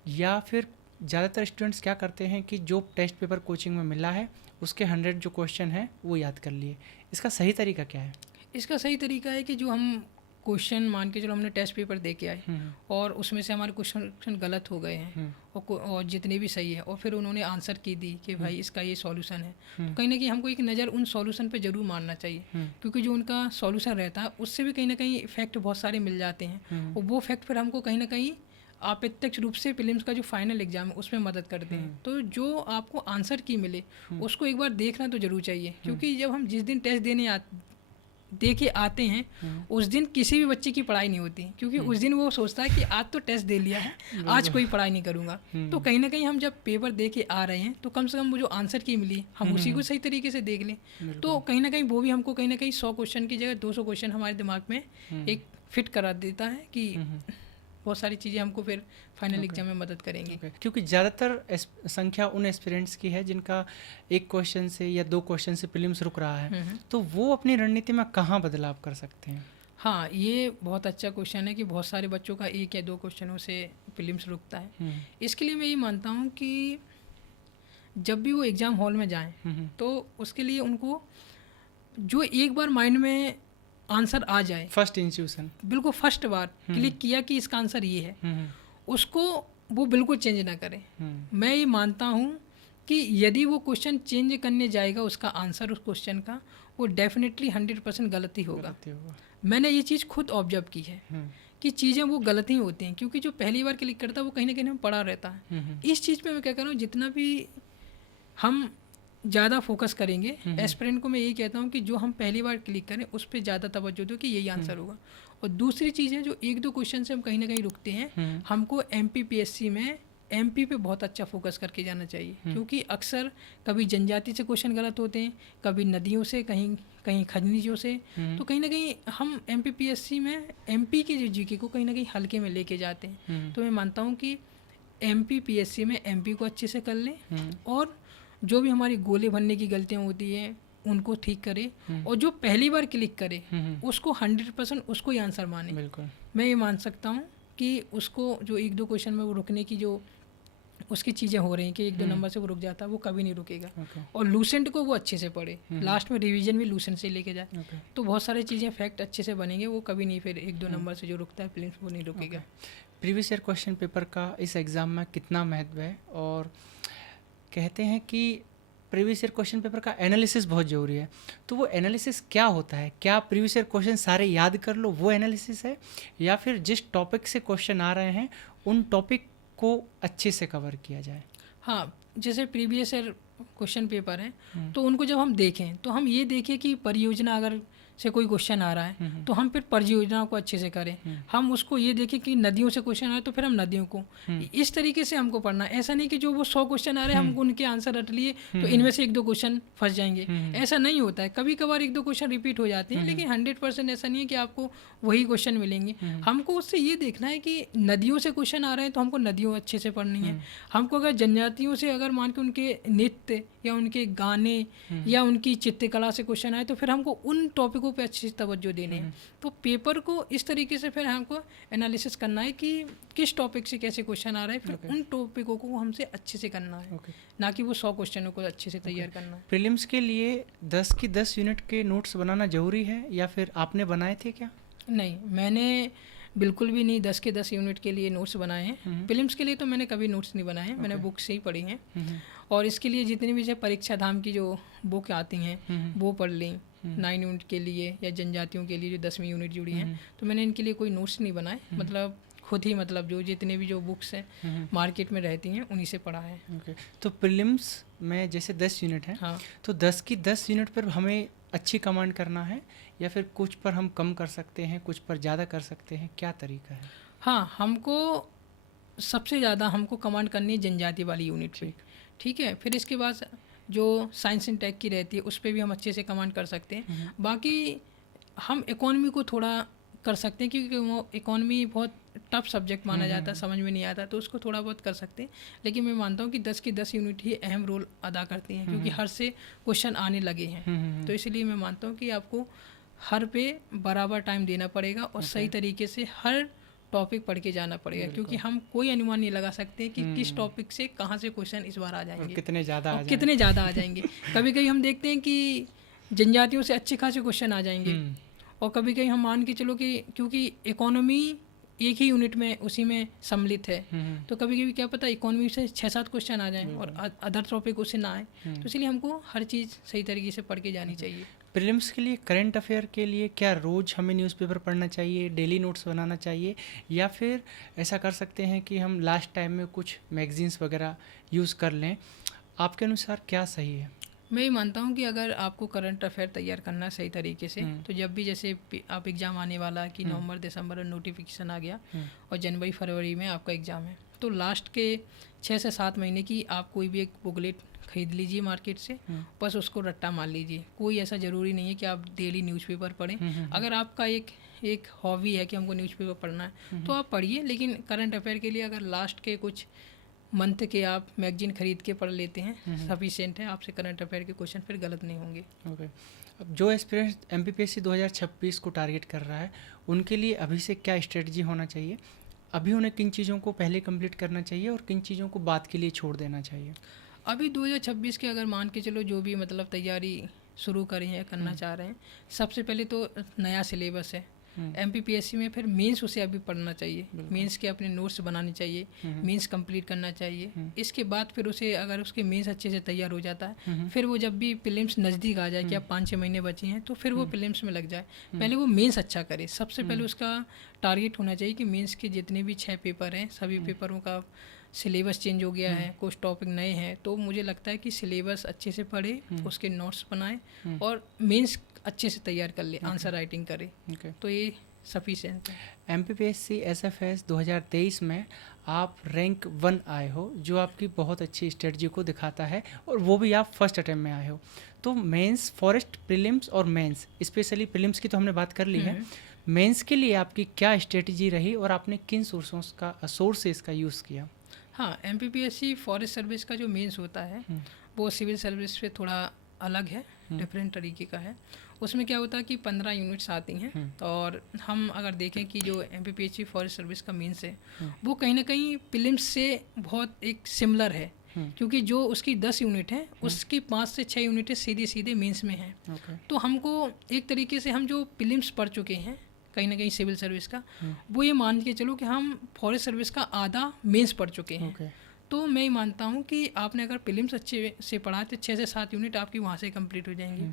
या फिर ज़्यादातर स्टूडेंट्स क्या करते हैं कि जो टेस्ट पेपर कोचिंग में मिला है उसके 100 जो क्वेश्चन है वो याद कर लिए। इसका सही तरीका क्या है? इसका सही तरीका है कि जो हम क्वेश्चन मान के चलो हमने टेस्ट पेपर दे के आए और उसमें से हमारे क्वेश्चन गलत हो गए हैं और जितने भी सही है, और फिर उन्होंने आंसर की दी कि भाई इसका ये सॉल्यूशन है, तो कहीं ना कहीं हमको एक नज़र उन सॉल्यूशन पे ज़रूर मारना चाहिए। क्योंकि जो उनका सॉल्यूशन रहता है उससे भी कहीं ना कहीं फैक्ट बहुत सारे मिल जाते हैं, और वो फैक्ट फिर हमको कहीं ना कहीं अप्रत्यक्ष रूप से प्रीलिम्स का जो फाइनल एग्जाम है उसमें मदद करते हैं। तो जो आपको आंसर की मिले उसको एक बार देखना तो ज़रूर चाहिए। क्योंकि जब हम जिस दिन टेस्ट देने दे के आते हैं उस दिन किसी भी बच्चे की पढ़ाई नहीं होती, क्योंकि उस दिन वो सोचता है कि आज तो टेस्ट दे लिया है, आज कोई पढ़ाई नहीं करूँगा। तो कहीं ना कहीं हम जब पेपर दे के आ रहे हैं तो कम से कम वो जो आंसर की मिली हम उसी को सही तरीके से देख लें, तो कहीं ना कहीं वो भी हमको कहीं ना कहीं 100 क्वेश्चन की जगह 200 क्वेश्चन हमारे दिमाग में एक फिट करा देता है कि बहुत सारी चीज़ें हमको फिर फाइनल एग्जाम में मदद करेंगी। क्योंकि ज़्यादातर संख्या उन एस्पिरेंट्स की है जिनका एक क्वेश्चन से या 2 क्वेश्चन से प्रीलिम्स रुक रहा है, तो वो अपनी रणनीति में कहाँ बदलाव कर सकते हैं? हाँ, ये बहुत अच्छा क्वेश्चन है कि बहुत सारे बच्चों का 1 या 2 क्वेश्चनों से प्रीलिम्स रुकता है। इसके लिए मैं ये मानता हूँ कि जब भी वो एग्ज़ाम हॉल में जाएं तो उसके लिए उनको जो एक बार माइंड में आंसर आ जाए, फर्स्ट इंट्यूशन, बिल्कुल फर्स्ट बार क्लिक किया कि इसका आंसर ये है, उसको वो बिल्कुल चेंज ना करें। मैं ये मानता हूँ कि यदि वो क्वेश्चन चेंज करने जाएगा उसका आंसर उस क्वेश्चन का, वो डेफिनेटली 100% गलत ही होगा। मैंने ये चीज़ खुद ऑब्जर्व की है कि चीज़ें वो गलत ही होती हैं, क्योंकि जो पहली बार क्लिक करता है वो कहीं ना कहीं पढ़ा रहता है। इस चीज़ पे मैं क्या कर रहा हूँ, जितना भी हम ज़्यादा फोकस करेंगे, एस्पिरेंट को मैं यही कहता हूँ कि जो हम पहली बार क्लिक करें उस पर ज़्यादा तवज्जो दो कि यही आंसर होगा। और दूसरी चीज़ है, जो 1-2 क्वेश्चन से हम कहीं ना कहीं रुकते हैं, हमको MPPSC में MP पे बहुत अच्छा फोकस करके जाना चाहिए, क्योंकि अक्सर कभी जनजाति से क्वेश्चन गलत होते हैं, कभी नदियों से, कहीं खनिजों से, तो कहीं ना कहीं हम MPPSC में MP के जो GK को कहीं ना कहीं हल्के में लेके जाते हैं। तो मैं मानता हूँ कि MPPSC में MP को अच्छे से कर लें और जो भी हमारी गोले भरने की गलतियाँ होती हैं उनको ठीक करें, और जो पहली बार क्लिक करे उसको 100% उसको ही आंसर माने। बिल्कुल, मैं ये मान सकता हूँ कि उसको जो 1-2 क्वेश्चन में वो रुकने की जो उसकी चीज़ें हो रही हैं कि 1-2 नंबर से वो रुक जाता है, वो कभी नहीं रुकेगा। और लूसेंट को वो अच्छे से पढ़े, लास्ट में रिवीजन भी लूसेंट से लेके जाए, तो बहुत सारी चीज़ें फैक्ट अच्छे से बनेंगे, वो कभी नहीं फिर 1-2 नंबर से जो रुकता है प्रीलिम्स वो नहीं रुकेगा। प्रीवियस ईयर क्वेश्चन पेपर का इस एग्ज़ाम में कितना महत्व है? और कहते हैं कि प्रीवियस ईयर क्वेश्चन पेपर का एनालिसिस बहुत ज़रूरी है, तो वो एनालिसिस क्या होता है? क्या प्रीवियस ईयर क्वेश्चन सारे याद कर लो वो एनालिसिस है, या फिर जिस टॉपिक से क्वेश्चन आ रहे हैं उन टॉपिक को अच्छे से कवर किया जाए? हाँ, जैसे प्रीवियस ईयर क्वेश्चन पेपर हैं तो उनको जब हम देखें तो हम ये देखें कि परियोजना अगर से कोई क्वेश्चन आ रहा है तो हम फिर परियोजना को अच्छे से करें। हम उसको ये देखें कि नदियों से क्वेश्चन आए तो फिर हम नदियों को इस तरीके से हमको पढ़ना है। ऐसा नहीं कि जो वो 100 क्वेश्चन आ रहे हैं हम उनके आंसर रट लिए तो इनमें से 1-2 क्वेश्चन फंस जाएंगे, ऐसा नहीं होता है। कभी कभार 1-2 क्वेश्चन रिपीट हो जाते हैं, लेकिन 100% ऐसा नहीं है कि आपको वही क्वेश्चन मिलेंगे। हमको उससे ये देखना है कि नदियों से क्वेश्चन आ रहे हैं तो हमको नदियों अच्छे से पढ़नी है। हमको अगर जनजातियों से अगर मान के उनके नृत्य या उनके गाने या उनकी चित्रकला से क्वेश्चन आए तो फिर हमको उन टॉपिकों पे अच्छी तवज्जो देनी है। तो पेपर को इस तरीके से फिर हमको एनालिसिस करना है कि किस टॉपिक से कैसे क्वेश्चन आ रहा है, फिर उन टॉपिकों को हमसे अच्छे से करना है, ना कि वो 100 क्वेश्चनों को अच्छे से तैयार करना है। प्रीलिम्स के लिए 10 की 10 यूनिट के नोट्स बनाना जरूरी है, या फिर आपने बनाए थे क्या? नहीं, मैंने बिल्कुल भी नहीं 10 के 10 यूनिट के लिए नोट्स बनाए हैं। प्रीलिम्स के लिए तो मैंने कभी नोट्स नहीं बनाए हैं, मैंने बुक से ही पढ़ी हैं। और इसके लिए जितनी भी परीक्षा धाम की जो बुक आती हैं वो पढ़ ली 9 यूनिट के लिए, या जनजातियों के लिए जो 10वीं यूनिट जुड़ी हैं, तो मैंने इनके लिए कोई नोट्स नहीं बनाए। मतलब खुद ही जो जितने भी जो बुक्स हैं मार्केट में रहती हैं उन्हीं से पढ़ा है। तो प्रीलिम्स में जैसे 10 यूनिट है, हाँ, तो 10 की 10 यूनिट पर हमें अच्छी कमांड करना है, या फिर कुछ पर हम कम कर सकते हैं, कुछ पर ज़्यादा कर सकते हैं, क्या तरीका है? हाँ, हमको सबसे ज़्यादा हमको कमांड करनी है जनजाति वाली यूनिट पे, ठीक है। फिर इसके बाद जो साइंस एंड टेक की रहती है उस पर भी हम अच्छे से कमांड कर सकते हैं। बाकी हम इकोनॉमी को थोड़ा कर सकते हैं, क्योंकि वो इकोनॉमी बहुत टफ सब्जेक्ट माना जाता है, समझ में नहीं आता, तो उसको थोड़ा बहुत कर सकते हैं। लेकिन मैं मानता हूँ कि 10 की 10 यूनिट ही अहम रोल अदा करती हैं, क्योंकि हर से क्वेश्चन आने लगे हैं। तो इसलिए मैं मानता हूँ कि आपको हर पे बराबर टाइम देना पड़ेगा और सही तरीके से हर टॉपिक पढ़ के जाना पड़ेगा, क्योंकि हम कोई अनुमान नहीं लगा सकते कि किस टॉपिक से कहाँ से क्वेश्चन इस बार आ जाएंगे, कितने ज़्यादा आ जाएंगे। कभी कभी हम देखते हैं कि जनजातियों से अच्छे खासे क्वेश्चन आ जाएंगे, और कभी कभी हम मान के चलो कि क्योंकि इकोनॉमी एक ही यूनिट में उसी में सम्मिलित है, तो कभी कभी क्या पता इकोनॉमी से 6-7 क्वेश्चन आ जाएं और अदर टॉपिक उससे ना आए। तो इसलिए हमको हर चीज़ सही तरीके से पढ़ के जानी चाहिए। प्रीलिम्स के लिए करंट अफेयर के लिए क्या रोज़ हमें न्यूज़पेपर पढ़ना चाहिए, डेली नोट्स बनाना चाहिए, या फिर ऐसा कर सकते हैं कि हम लास्ट टाइम में कुछ मैगजीन्स वगैरह यूज़ कर लें? आपके अनुसार क्या सही है? मैं ये मानता हूँ कि अगर आपको करंट अफेयर तैयार करना है सही तरीके से, तो जब भी जैसे आप एग्ज़ाम आने वाला है कि नवंबर दिसंबर में नोटिफिकेशन आ गया और जनवरी फरवरी में आपका एग्ज़ाम है, तो लास्ट के 6 से 7 महीने की आप कोई भी एक बुकलेट खरीद लीजिए मार्केट से, बस उसको रट्टा मार लीजिए। कोई ऐसा ज़रूरी नहीं है कि आप डेली न्यूज़पेपर पढ़ें। अगर आपका एक हॉबी है कि हमको न्यूज़पेपर पढ़ना है तो आप पढ़िए, लेकिन करंट अफेयर के लिए अगर लास्ट के कुछ मंथ के आप मैगजीन खरीद के पढ़ लेते हैं सफिशिएंट है, आपसे करंट अफेयर के क्वेश्चन फिर गलत नहीं होंगे। ओके। अब जो एस्पिरेंट MPPSC 2026 को टारगेट कर रहा है, उनके लिए अभी से क्या स्ट्रेटजी होना चाहिए? अभी उन्हें किन चीज़ों को पहले कंप्लीट करना चाहिए और किन चीज़ों को बाद के लिए छोड़ देना चाहिए? अभी 2026 के अगर मान के चलो जो भी मतलब तैयारी शुरू करें या करना चाह रहे हैं, सबसे पहले तो नया सिलेबस है MPPSC में, फिर मेंस उसे अभी पढ़ना चाहिए, मेंस के अपने नोट्स बनाने चाहिए, मेंस कंप्लीट करना चाहिए। इसके बाद फिर उसे अगर उसके मेंस अच्छे से तैयार हो जाता है, फिर वो जब भी प्रीलिम्स नज़दीक आ जाए कि अब 5-6 महीने बचे हैं, तो फिर वो प्रीलिम्स में लग जाए। पहले वो मेंस अच्छा करे, सबसे पहले उसका टारगेट होना चाहिए कि मेंस के जितने भी 6 पेपर हैं सभी पेपरों का सिलेबस चेंज हो गया है, कुछ टॉपिक नए हैं, तो मुझे लगता है कि सिलेबस अच्छे से पढ़े, उसके नोट्स बनाए और मेंस अच्छे से तैयार कर ले, आंसर राइटिंग करे, तो ये सफिशिएंट है। MPPSC SFS 2023 में आप रैंक 1 आए हो, जो आपकी बहुत अच्छी स्ट्रेटजी को दिखाता है, और वो भी आप फर्स्ट अटेम्प्ट में आए हो। तो मेंस, फॉरेस्ट, प्रीलिम्स और मेंस, स्पेशली प्रीलिम्स की तो हमने बात कर ली है, मेंस के लिए आपकी क्या स्ट्रेटजी रही और आपने किन सोर्सेस का यूज़ किया? हाँ, MPPSC फॉरेस्ट सर्विस का जो मेंस होता है वो सिविल सर्विस से थोड़ा अलग है, डिफरेंट तरीके का है। उसमें क्या होता है कि 15 यूनिट्स आती हैं, और हम अगर देखें कि जो MPPSC फॉरेस्ट सर्विस का मेंस है वो कहीं ना कहीं प्रीलिम्स से बहुत एक सिमिलर है, क्योंकि जो उसकी 10 यूनिट है उसकी 5 से 6 यूनिटें सीधे सीधे मेंस में हैं। तो हमको एक तरीके से हम जो प्रीलिम्स पढ़ चुके हैं कहीं ना कहीं सिविल सर्विस का, वो ये मान के चलो कि हम फॉरेस्ट सर्विस का आधा मेंस पढ़ चुके हैं। तो मैं ये मानता हूँ कि आपने अगर प्रीलिम्स अच्छे से पढ़ा तो 6 से 7 यूनिट आपकी वहाँ से कंप्लीट हो जाएंगी।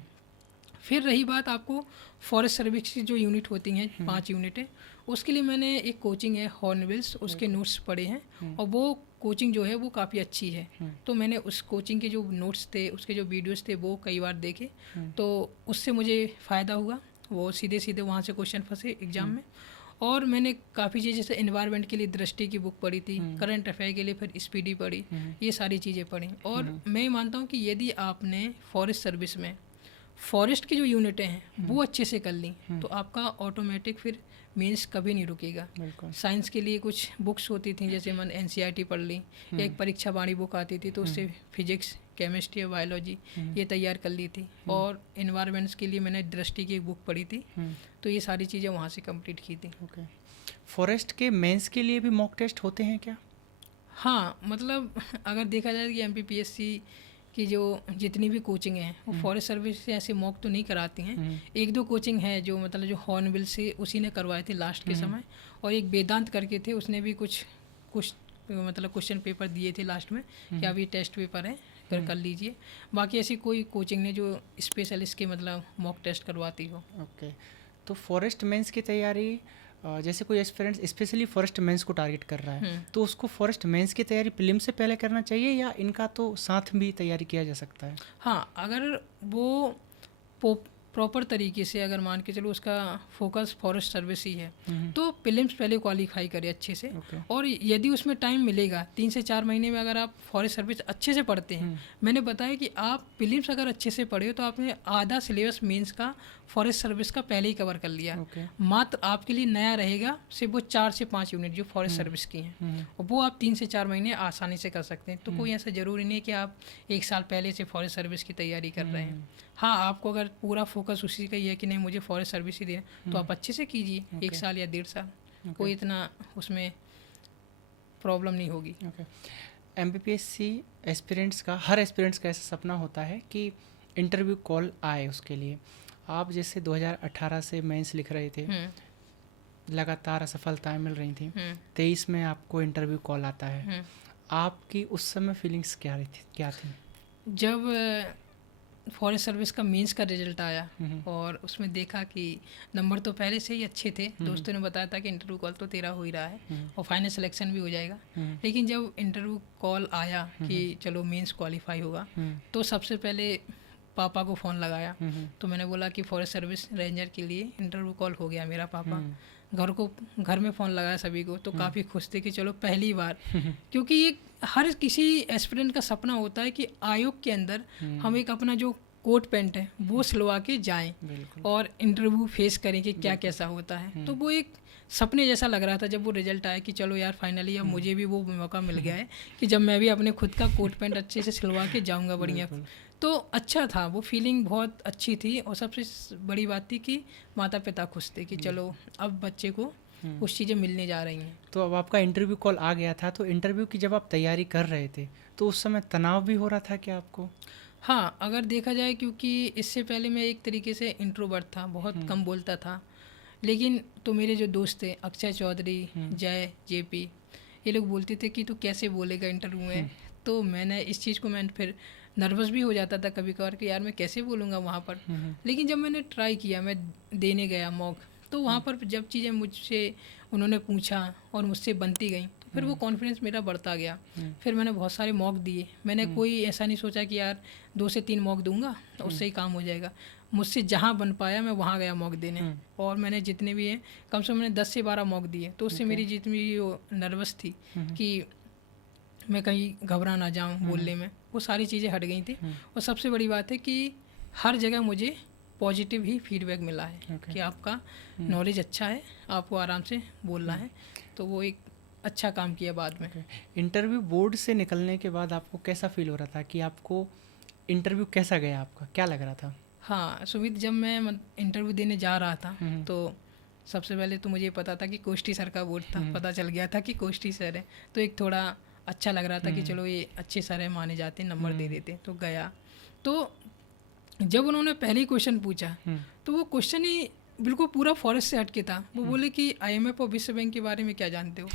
फिर रही बात आपको फॉरेस्ट सर्विस की जो यूनिट होती हैं 5 यूनिटें, उसके लिए मैंने एक कोचिंग है हॉर्नबिल्स, उसके नोट्स पढ़े हैं, और वो कोचिंग जो है वो काफ़ी अच्छी है। तो मैंने उस कोचिंग के जो नोट्स थे, उसके जो वीडियोस थे, वो कई बार देखे, तो उससे मुझे फ़ायदा हुआ, वो सीधे सीधे वहाँ से क्वेश्चन फंसे एग्ज़ाम में। और मैंने काफ़ी चीज़ें जैसे एनवायरनमेंट के लिए दृष्टि की बुक पढ़ी थी, करंट अफेयर के लिए फिर स्पीडी पढ़ी, ये सारी चीज़ें पढ़ी। और मैं मानता हूँ कि यदि आपने फॉरेस्ट सर्विस में फॉरेस्ट की जो यूनिटें हैं वो अच्छे से कर ली, तो आपका ऑटोमेटिक फिर मेंस कभी नहीं रुकेगा। साइंस के लिए कुछ बुक्स होती थी, जैसे मैंने NCERT पढ़ ली, एक परीक्षा वाणी बुक आती थी, तो उससे फिजिक्स, केमिस्ट्री और बायोलॉजी ये तैयार कर ली थी। और एनवायरमेंट्स के लिए मैंने दृष्टि की एक बुक पढ़ी थी, तो ये सारी चीज़ें वहाँ से कंप्लीट की थी। फॉरेस्ट के मेंस के लिए भी मॉक टेस्ट होते हैं क्या? हाँ, मतलब अगर देखा जाए कि MPPSC की जो जितनी भी कोचिंग हैं वो फॉरेस्ट सर्विस से ऐसे मॉक तो नहीं कराती हैं। 1-2 कोचिंग है जो मतलब जो हॉर्नबिल से उसी ने करवाए थे लास्ट के समय, और एक वेदांत करके थे, उसने भी कुछ मतलब क्वेश्चन पेपर दिए थे लास्ट में कि अब ये टेस्ट पेपर है, कर लीजिए। बाकी ऐसी कोई कोचिंग नहीं जो स्पेशलिस्ट के मतलब मॉक टेस्ट करवाती हो। ओके। तो फॉरेस्ट मेंस की तैयारी, जैसे कोई एस्पिरेंट स्पेशली फॉरेस्ट मेंस को टारगेट कर रहा है, तो उसको फॉरेस्ट मेंस की तैयारी प्रीलिम्स से पहले करना चाहिए, या इनका तो साथ भी तैयारी किया जा सकता है? हाँ, अगर वो प्रॉपर तरीके से अगर मान के चलो उसका फोकस फॉरेस्ट सर्विस ही है, तो प्रीलिम्स पहले क्वालिफाई करें अच्छे से। और यदि उसमें टाइम मिलेगा 3 से 4 महीने में, अगर आप फॉरेस्ट सर्विस अच्छे से पढ़ते हैं, मैंने बताया कि आप प्रीलिम्स अगर अच्छे से पढ़े हो तो आपने आधा सिलेबस मेंस का फॉरेस्ट सर्विस का पहले ही कवर कर लिया। मात्र आपके लिए नया रहेगा सिर्फ वो 4 से 5 यूनिट जो फॉरेस्ट सर्विस की हैं, और वो आप 3 से 4 महीने आसानी से कर सकते हैं। तो कोई ऐसा ज़रूरी नहीं कि आप 1 साल पहले से फॉरेस्ट सर्विस की तैयारी कर रहे हैं। हाँ, आपको अगर पूरा फोकस उसी का ही है कि नहीं मुझे फॉरेस्ट सर्विस ही देना, तो आप अच्छे से कीजिए 1 साल या 1.5 साल, कोई इतना उसमें प्रॉब्लम नहीं होगी। MPPSC एस्पिरेंट्स का, हर एस्पिरेंट्स का ऐसा सपना होता है कि इंटरव्यू कॉल आए उसके लिए। आप जैसे 2018 से मेंस लिख रहे थे, लगातार असफलताएं मिल रही थी, 23 में आपको इंटरव्यू कॉल आता है, आपकी उस समय फीलिंग्स क्या थी? जब फॉरेस्ट सर्विस का मेंस का रिजल्ट आया और उसमें देखा कि नंबर तो पहले से ही अच्छे थे, दोस्तों ने बताया था कि इंटरव्यू कॉल तो तेरा हो ही रहा है और फाइनल सिलेक्शन भी हो जाएगा, लेकिन जब इंटरव्यू कॉल आया कि चलो मेंस क्वालिफाई होगा, तो सबसे पहले पापा को फ़ोन लगाया। तो मैंने बोला कि फॉरेस्ट सर्विस रेंजर के लिए इंटरव्यू कॉल हो गया मेरा। पापा घर में फ़ोन लगाया सभी को, तो काफ़ी खुश थे कि चलो पहली बार क्योंकि ये हर किसी एस्पिरेंट का सपना होता है कि आयोग के अंदर हम एक अपना जो कोट पैंट है वो सिलवा के जाएं और इंटरव्यू फेस करें कि क्या कैसा होता है। तो वो एक सपने जैसा लग रहा था जब वो रिजल्ट आया कि चलो यार फाइनली अब मुझे भी वो मौका मिल गया है कि जब मैं भी अपने खुद का कोट पैंट अच्छे से सिलवा के जाऊंगा बढ़िया। तो अच्छा था, वो फीलिंग बहुत अच्छी थी। और सबसे बड़ी बात थी कि माता पिता खुश थे कि चलो अब बच्चे को कुछ चीज़ें मिलने जा रही हैं। तो अब आपका इंटरव्यू कॉल आ गया था, तो इंटरव्यू की जब आप तैयारी कर रहे थे तो उस समय तनाव भी हो रहा था क्या आपको? हाँ, अगर देखा जाए क्योंकि इससे पहले मैं एक तरीके से इंट्रोवर्ट था, बहुत कम बोलता था। लेकिन तो मेरे जो दोस्त थे अक्षय चौधरी, जय, जेपी, ये लोग बोलते थे कि तू कैसे बोलेगा इंटरव्यू में। तो मैंने इस चीज़ को मैं फिर नर्वस भी हो जाता था कभी कभार कि यार मैं कैसे बोलूँगा वहाँ पर। लेकिन जब मैंने ट्राई किया, मैं देने गया मॉक, तो वहाँ पर जब चीज़ें मुझसे उन्होंने पूछा और मुझसे बनती गई तो फिर वो कॉन्फिडेंस मेरा बढ़ता गया। फिर मैंने बहुत सारे मॉक दिए। मैंने कोई ऐसा नहीं सोचा कि यार 2 से 3 मॉक दूंगा तो उससे ही काम हो जाएगा। मुझसे जहाँ बन पाया मैं वहाँ गया मॉक देने। और मैंने जितने भी हैं कम से कम मैंने 10 से 12 मॉक दिए। तो उससे मेरी जितनी भी वो नर्वस थी कि मैं कहीं घबरा ना जाऊँ बोलने में, वो सारी चीज़ें हट गई थी। और सबसे बड़ी बात है कि हर जगह मुझे पॉजिटिव ही फीडबैक मिला है कि आपका नॉलेज अच्छा है, आपको आराम से बोलना है। तो वो एक अच्छा काम किया बाद में। इंटरव्यू बोर्ड से निकलने के बाद आपको कैसा फील हो रहा था कि आपको इंटरव्यू कैसा गया, आपका क्या लग रहा था? हाँ सुमित, जब मैं इंटरव्यू देने जा रहा था तो सबसे पहले तो मुझे पता था कि कोष्टी सर का बोर्ड था। पता चल गया था कि कोष्टी सर है, तो एक थोड़ा अच्छा लग रहा था कि चलो ये अच्छे सर है, माने जाते हैं, नंबर दे देते। तो गया, तो जब उन्होंने पहले ही क्वेश्चन पूछा तो वो क्वेश्चन ही बिल्कुल पूरा फॉरेस्ट से हटके था। वो बोले कि IMF और विश्व बैंक के बारे में क्या जानते हो?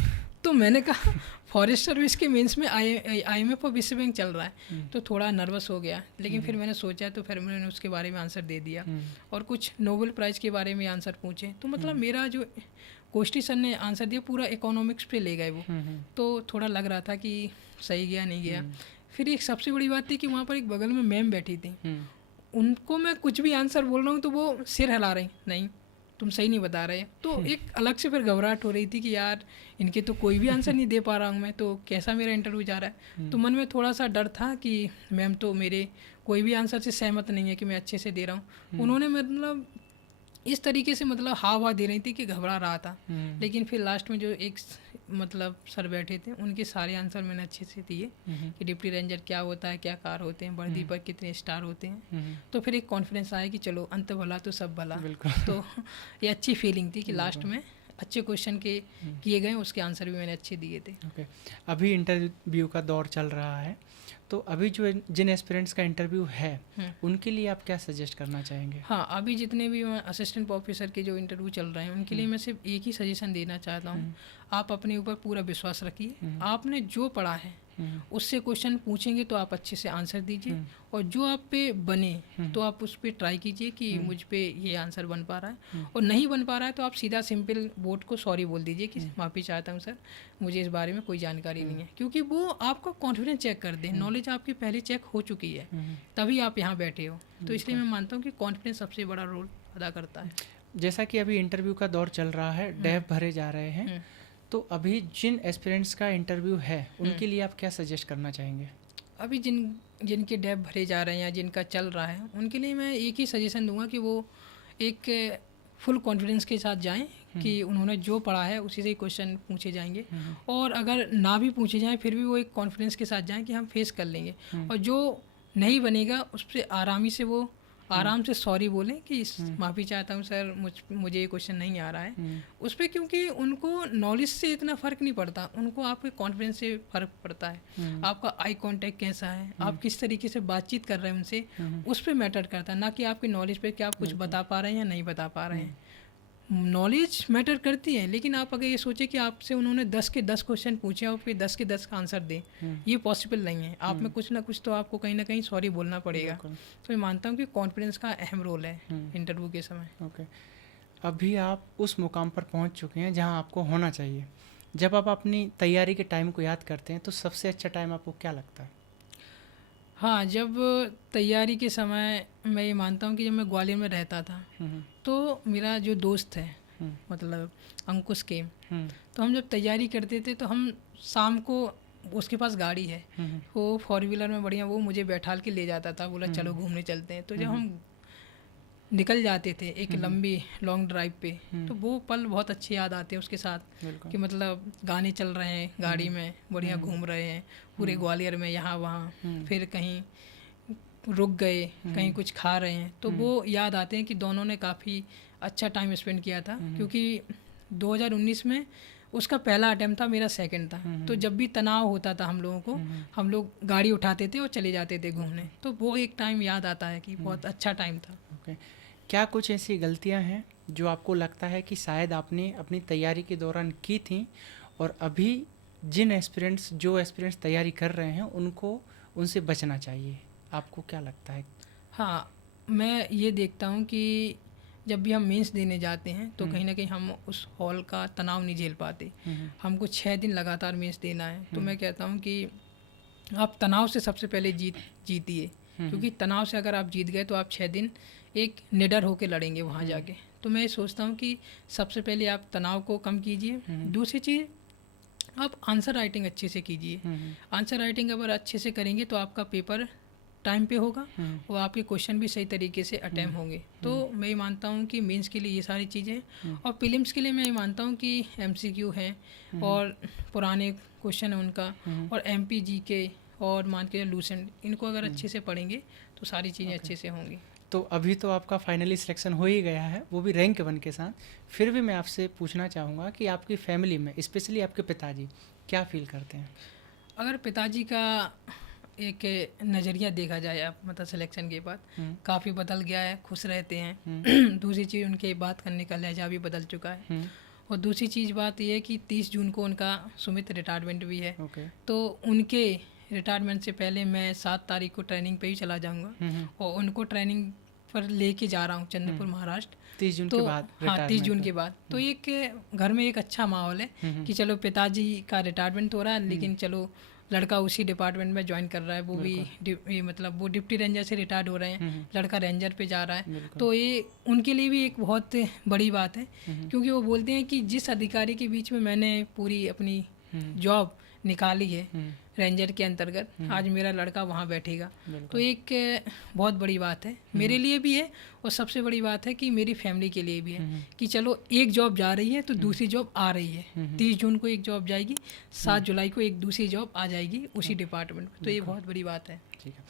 तो मैंने कहा फॉरेस्ट सर्विस के मेंस में IMF और विश्व बैंक चल रहा है। तो थोड़ा नर्वस हो गया, लेकिन फिर मैंने सोचा तो फिर मैंने उसके बारे में आंसर दे दिया। और कुछ नोबेल प्राइज़ के बारे में आंसर पूछे। तो मतलब मेरा जो कोष्टी सर ने आंसर दिया पूरा इकोनॉमिक्स पे ले गए वो। तो थोड़ा लग रहा था कि सही गया नहीं गया। फिर एक सबसे बड़ी बात थी कि वहाँ पर एक बगल में मैम बैठी थी, उनको मैं कुछ भी आंसर बोल रहा हूँ तो वो सिर हिला रही, नहीं तुम सही नहीं बता रहे। तो एक अलग से फिर घबराहट हो रही थी कि यार इनके तो कोई भी आंसर नहीं दे पा रहा हूँ मैं, तो कैसा मेरा इंटरव्यू जा रहा है। तो मन में थोड़ा सा डर था कि मैम तो मेरे कोई भी आंसर से सहमत नहीं है कि मैं अच्छे से दे रहा हूँ। उन्होंने मतलब इस तरीके से मतलब हाव दे रही थी कि घबरा रहा था। लेकिन फिर लास्ट में जो एक मतलब सर बैठे थे उनके सारे आंसर मैंने अच्छे से दिए कि डिप्टी रेंजर क्या होता है, क्या कार होते हैं, वर्दी पर कितने स्टार होते हैं। तो फिर एक कॉन्फिडेंस आया कि चलो अंत भला तो सब भला। तो ये अच्छी फीलिंग थी कि लास्ट में अच्छे क्वेश्चन के किए गए, उसके आंसर भी मैंने अच्छे दिए थे। अभी इंटरव्यू का दौर चल रहा है, तो अभी जो जिन एस्पिरेंट्स का इंटरव्यू है उनके लिए आप क्या सजेस्ट करना चाहेंगे? हाँ, अभी जितने भी असिस्टेंट प्रोफेसर के जो इंटरव्यू चल रहे हैं उनके लिए मैं सिर्फ एक ही सजेशन देना चाहता हूँ। आप अपने ऊपर पूरा विश्वास रखिए। आपने जो पढ़ा है उससे क्वेश्चन पूछेंगे तो आप अच्छे से आंसर दीजिए। और जो आप पे बने तो आप उस पर ट्राई कीजिए कि मुझ पे ये आंसर बन पा रहा है। और नहीं बन पा रहा है तो आप सीधा सिंपल बोर्ड को सॉरी बोल दीजिए कि माफ़ी चाहता हूँ सर, मुझे इस बारे में कोई जानकारी नहीं है। क्योंकि वो आपका कॉन्फिडेंस चेक कर दें, नॉलेज आपकी पहले चेक हो चुकी है, तभी आप यहाँ बैठे हो। तो इसलिए मैं मानता हूँ कि कॉन्फिडेंस सबसे बड़ा रोल अदा करता है। जैसा कि अभी इंटरव्यू का दौर चल रहा है, डैफ भरे जा रहे हैं, तो अभी जिन एस्पिरेंट्स का इंटरव्यू है उनके लिए आप क्या सजेस्ट करना चाहेंगे? अभी जिनके डैप भरे जा रहे हैं या जिनका चल रहा है उनके लिए मैं एक ही सजेशन दूंगा कि वो एक फुल कॉन्फिडेंस के साथ जाएं कि उन्होंने जो पढ़ा है उसी से ही क्वेश्चन पूछे जाएंगे। और अगर ना भी पूछे जाएं फिर भी वो एक कॉन्फिडेंस के साथ जाएं कि हम फेस कर लेंगे। और जो नहीं बनेगा उस पर आराम से सॉरी बोलें कि माफ़ी चाहता हूँ सर, मुझे ये क्वेश्चन नहीं आ रहा है उस पर। क्योंकि उनको नॉलेज से इतना फ़र्क नहीं पड़ता, उनको आपके कॉन्फिडेंस से फ़र्क पड़ता है। आपका आई कांटेक्ट कैसा है, आप किस तरीके से बातचीत कर रहे हैं उनसे, उस पर मैटर करता है, ना कि आपकी नॉलेज पे कि आप कुछ बता पा रहे हैं या नहीं बता पा रहे हैं। नॉलेज मैटर करती है, लेकिन आप अगर ये सोचें कि आपसे उन्होंने 10 के 10 क्वेश्चन पूछे और फिर 10 के 10 का आंसर दें, ये पॉसिबल नहीं है। आप में कुछ ना कुछ तो आपको कहीं ना कहीं सॉरी बोलना पड़ेगा। तो मैं मानता हूँ कि कॉन्फिडेंस का अहम रोल है इंटरव्यू के समय। ओके, अभी आप उस मुकाम पर पहुँच चुके हैं जहाँ आपको होना चाहिए। जब आप अपनी तैयारी के टाइम को याद करते हैं तो सबसे अच्छा टाइम आपको क्या लगता है? हाँ, जब तैयारी के समय मैं ये मानता हूँ कि जब मैं ग्वालियर में रहता था, तो मेरा जो दोस्त है, मतलब अंकुश के, तो हम जब तैयारी करते थे तो हम शाम को, उसके पास गाड़ी है, वो 4 व्हीलर में बढ़िया, वो मुझे बैठाल के ले जाता था, बोला चलो घूमने चलते हैं। तो जब हम निकल जाते थे एक लंबी लॉन्ग ड्राइव पे, तो वो पल बहुत अच्छे याद आते हैं उसके साथ, कि मतलब गाने चल रहे हैं गाड़ी में, बढ़िया घूम रहे हैं पूरे ग्वालियर में, यहाँ वहाँ, फिर कहीं रुक गए, कहीं कुछ खा रहे हैं, तो वो याद आते हैं कि दोनों ने काफ़ी अच्छा टाइम स्पेंड किया था। क्योंकि 2019 में उसका पहला अटेम्प्ट था, मेरा सेकंड था। तो जब भी तनाव होता था हम लोगों को, हम लोग गाड़ी उठाते थे और चले जाते थे घूमने। तो वो एक टाइम याद आता है कि बहुत अच्छा टाइम था। ओके, क्या कुछ ऐसी गलतियां हैं जो आपको लगता है कि शायद आपने अपनी तैयारी के दौरान की थी, और अभी जिन एस्पिरेंट्स जो एस्पिरेंट्स तैयारी कर रहे हैं उनको उनसे बचना चाहिए, आपको क्या लगता है? हाँ, मैं ये देखता हूँ कि जब भी हम मेंस देने जाते हैं तो कहीं ना कहीं हम उस हॉल का तनाव नहीं झेल पाते। हमको 6 दिन लगातार मेंस देना है, तो मैं कहता हूँ कि आप तनाव से सबसे पहले जीतिए, क्योंकि तनाव से अगर आप जीत गए तो आप 6 दिन एक निडर होकर लड़ेंगे वहाँ जाके। तो मैं ये सोचता हूँ कि सबसे पहले आप तनाव को कम कीजिए। दूसरी चीज़, आप आंसर राइटिंग अच्छे से कीजिए। आंसर राइटिंग अगर अच्छे से करेंगे तो आपका पेपर टाइम पे होगा और आपके क्वेश्चन भी सही तरीके से अटैम्प्ट होंगे। तो मैं ये मानता हूँ कि मेंस के लिए ये सारी चीज़ें, और प्रीलिम्स के लिए मैं ये मानता हूँ कि एमसीक्यू है और पुराने क्वेश्चन है उनका, और एमपीजी के, और मान के लूसेंट, इनको अगर अच्छे से पढ़ेंगे तो सारी चीज़ें अच्छे से होंगी। तो अभी तो आपका फाइनली सिलेक्शन हो ही गया है, वो भी रैंक 1 के साथ। फिर भी मैं आपसे पूछना चाहूँगा कि आपकी फैमिली में, स्पेशली आपके पिताजी, क्या फील करते हैं? अगर पिताजी का एक नज़रिया देखा जाए, आप मतलब सिलेक्शन के बाद काफ़ी बदल गया है, खुश रहते हैं। दूसरी चीज़, उनके बात करने का लहजा भी बदल चुका है। और दूसरी चीज़ बात यह है कि 30 जून को उनका सुमित रिटायरमेंट भी है। तो उनके रिटायरमेंट से पहले मैं 7 तारीख को ट्रेनिंग पे ही चला जाऊंगा, और उनको ट्रेनिंग पर लेके जा रहा हूँ चंद्रपुर, महाराष्ट्र। 30 जून तो के बाद? हाँ, 30 जून के बाद। तो एक घर में एक अच्छा माहौल है कि चलो पिताजी का रिटायरमेंट हो रहा है, लेकिन चलो लड़का उसी डिपार्टमेंट में ज्वाइन कर रहा है, वो भी मतलब वो डिप्टी रेंजर से रिटायर्ड हो रहे हैं, लड़का रेंजर पे जा रहा है। तो ये उनके लिए भी एक बहुत बड़ी बात है, क्योंकि वो बोलते हैं कि जिस अधिकारी के बीच में मैंने पूरी अपनी जॉब निकाली है रेंजर के अंतर्गत, आज मेरा लड़का वहाँ बैठेगा। तो एक बहुत बड़ी बात है, मेरे लिए भी है, और सबसे बड़ी बात है कि मेरी फैमिली के लिए भी है, कि चलो एक जॉब जा रही है तो दूसरी जॉब आ रही है। 30 जून को एक जॉब जाएगी, 7 जुलाई को एक दूसरी जॉब आ जाएगी उसी डिपार्टमेंट में। तो ये बहुत बड़ी बात है। ठीक है,